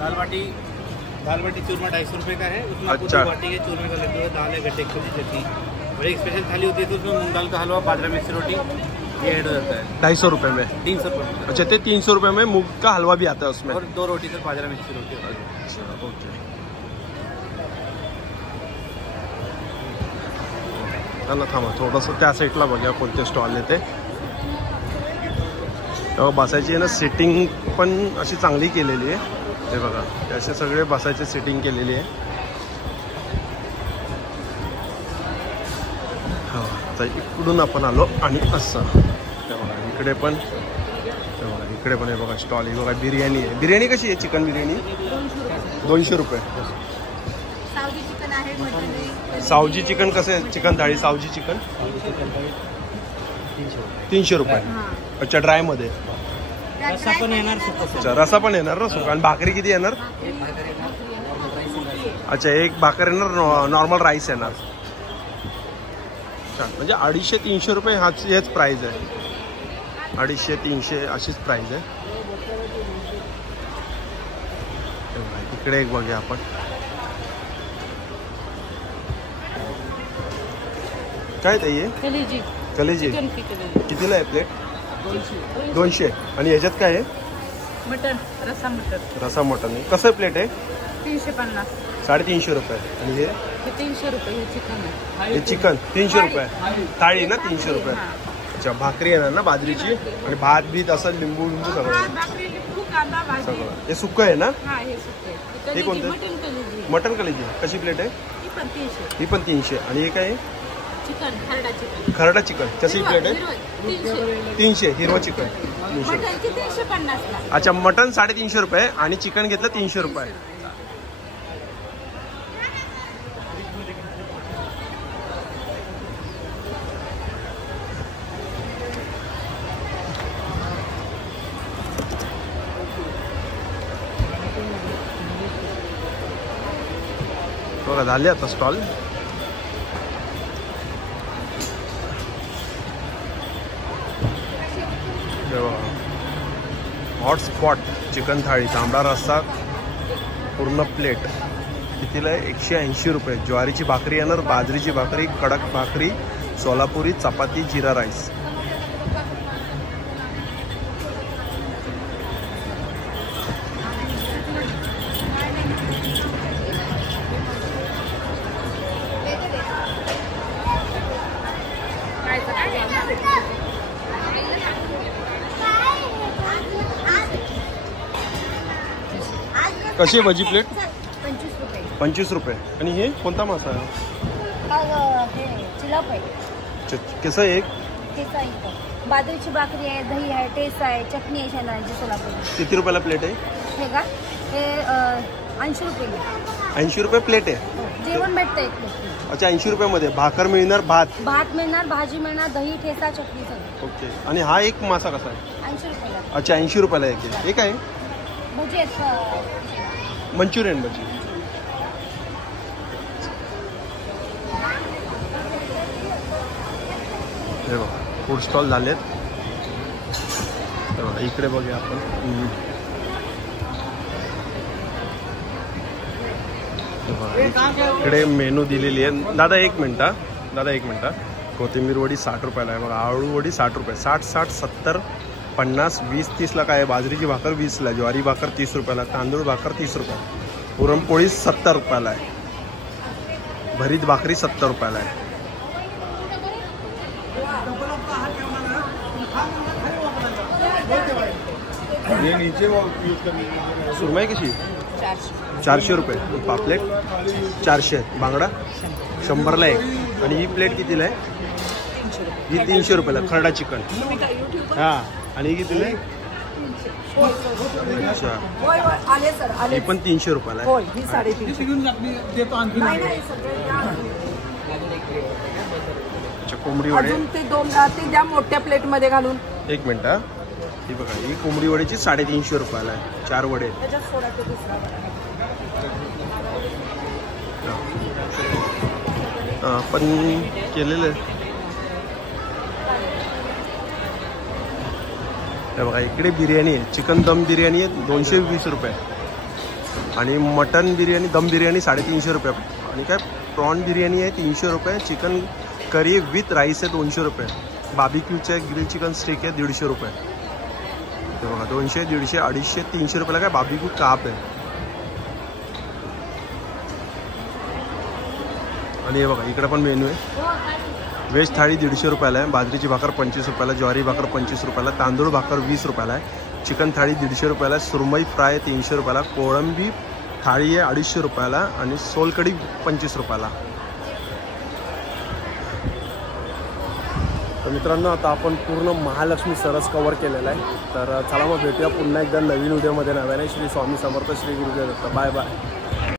दाल बाटी चूरमा 250 रुपये का है. उसमें आपको अच्छा. 2 बाटी के चूरमे का लड्डू है, दाल है, गट्टे की चटनी. और एक स्पेशल थाली होती है तो उसमें मूंग दाल का हलवा, बाजरा मिक्स रोटी ये ऐड हो जाता है. 250 रुपये में. 300 रुपये. अच्छा, ते 300 रुपये में मूंग का हलवा भी आता है उसमें. और 2 रोटी सर बाजरा मिक्स रोटी होती है. अच्छा, ओके. चला थांबा थोडंसं त्या साईडला बघूया कोणते स्टॉल येते. तेव्हा बसायची आहे ना सिटिंग पण अशी चांगली केलेली आहे. हे बघा, असे सगळे बसायचे सिटिंग केलेली आहे. हा, तर इकडून आपण आलो आणि असं हे बघा इकडे पण आहे बघा स्टॉल. हे बघा बिर्याणी आहे. बिर्याणी कशी आहे? चिकन बिर्याणी 200 रुपये. सावजी चिकन आहे, मटन आहे. सावजी चिकन कसं आहे? चिकन थाळी सावजी चिकन 300 रुपये. अच्छा, ड्रायमध्ये. रस्सा पण येणार सुकं. अच्छा, रसा पण येणार ना सुका. आणि भाकरी किती येणार? अच्छा, एक भाकर येणार, नॉर्मल राईस येणार. छान. म्हणजे 250-300 रुपये हेच प्राईज आहे. 250-300 अशीच प्राईज आहे. इकडे एक बघूया आपण. काय ताई आहे? कलेजी कितीला आहे प्लेट? 200. आणि याच्यात काय आहे? मटन, रसा मटन आहे. कसं प्लेट आहे? 350. 350 रुपये. आणि हे 300 रुपये हे चिकन आहे. हे चिकन 300 रुपये. थाळी ना 300 रुपये. अच्छा, भाकरी येणार ना बाजरीची, आणि भात बीत असं लिंबू सगळं भाकरी, लिंबू, कांदा, भाजी. सगळं. हे सुक्क आहे ना? हा, हे सुकं. हे कोणतं? मटन कलेजी. मटन कलेजी कशी प्लेट आहे? ही पण 300. ही पण 300. आणि हे काय आहे? चिकन, खरडा चिकन. खरडा चिकन कशी प्लेट आहे? 300. 300. हिरवं चिकन 300. मटनची 350 ला. अच्छा, मटन 350 रुपये आणि चिकन घेतलं 300 रुपये. बघा झाले आता स्टॉल. हॉटस्पॉट चिकन थाळी, तांबडा रस्सा पूर्ण प्लेट कितीला आहे? 180 रुपये. ज्वारीची भाकरी येणार, बाजरीची भाकरी, कडक भाकरी, सोलापुरी, चपाती, जिरा राईस. कशी आहे भजी प्लेट? 25 रुपये. 25 रुपये. आणि हे कोणता मासा आहे? हे चिलाप आहे. कसं आहे एक? ठेचा इथं. बाजरीची भाकरी आहे, दही आहे, ठेचा आहे, चटणी आहे शेंगदाण्याची सोलापूर. किती रुपयाला प्लेट आहे? हे का? हे 80 रुपये. 80 रुपये प्लेट आहे. जेवण भेटतं एक प्लेट. अच्छा 80 रुपयामध्ये भाकर मिळणार, भात मिळणार, भाजी मिळणार, दही, ठेचा, चटणी सगळं. ओके. आणि हा एक मासा कसा आहे? 80 रुपयाला. अच्छा 80 रुपयाला एक आहे. एक आहे भजी आहेत मंचुरियन भजी. हे बघा फूड स्टॉल झालेत. हे बघा इकडे बघूया आपण. इकडे मेनू दिलेली आहे. दादा एक मिनटा, कोथिंबीर वडी 60 रुपयाला आहे बघा. आळू वडी 60 रुपये. 60, 60, 70, 50, 20, 30ला काय आहे? बाजरीची भाकर 20ला, ज्वारी भाकर 30 रुपयाला, तांदूळ भाकर 30 रुपये, पुरणपोळी 70 रुपयाला आहे, भरीत भाकरी 70 रुपयाला आहे. सुरमई कशी? 400 रुपये. पापलेट 400. बांगडा 100ला एक. आणि ही प्लेट कितीला आहे? ही 300 रुपयाला. खरडा चिकन. हां. आणि ही कितीला आहे? अच्छा ही पण 300 रुपयाला आहे. ही 350. अच्छा कोंबडी वडे ते दोन ते द्या मोठ्या प्लेट मध्ये घालून. एक मिनिट. ही बघा ही कोंबडी वड्याची 350 रुपयाला आहे. 4 वडे. पण केलेलं आहे. हे बघा इकडे बिर्याणी आहे. चिकन दम बिर्याणी आहे 220 रुपये. आणि मटन बिर्याणी दम बिर्याणी 350 रुपये. आणि काय प्रॉन बिर्याणी आहे 300 रुपये. चिकन करी विथ राईस आहे 200 रुपये. बार्बिक्यूचे ग्रिल चिकन स्टेक आहे 150 रुपये. हे बघा 200, 150, 250, 300 रुपयाला काय बार्बिक्यू काप आहे. आणि हे बघा इकडे पण मेनू आहे. व्हेज थाळी 150 रुपयाला आहे. बाजरीची भाकर 25 रुपयाला, ज्वारी भाकर 25 रुपयाला, तांदूळ भाकर 20 रुपयाला आहे. चिकन थाळी 150 रुपयाला, सुरमई फ्राय 300 रुपयाला, कोळंबी थाळी आहे 250 रुपयाला आणि सोलकढी 25 रुपयाला. तर मित्रांनो आता आपण पूर्ण महालक्ष्मी सरस कवर केलेला आहे. तर चला मग भेटूया पुन्हा एकदा नवीन व्हिडिओमध्ये. नव्याने श्री स्वामी समर्थ, श्री गुरुदेव दत्त. Bye bye.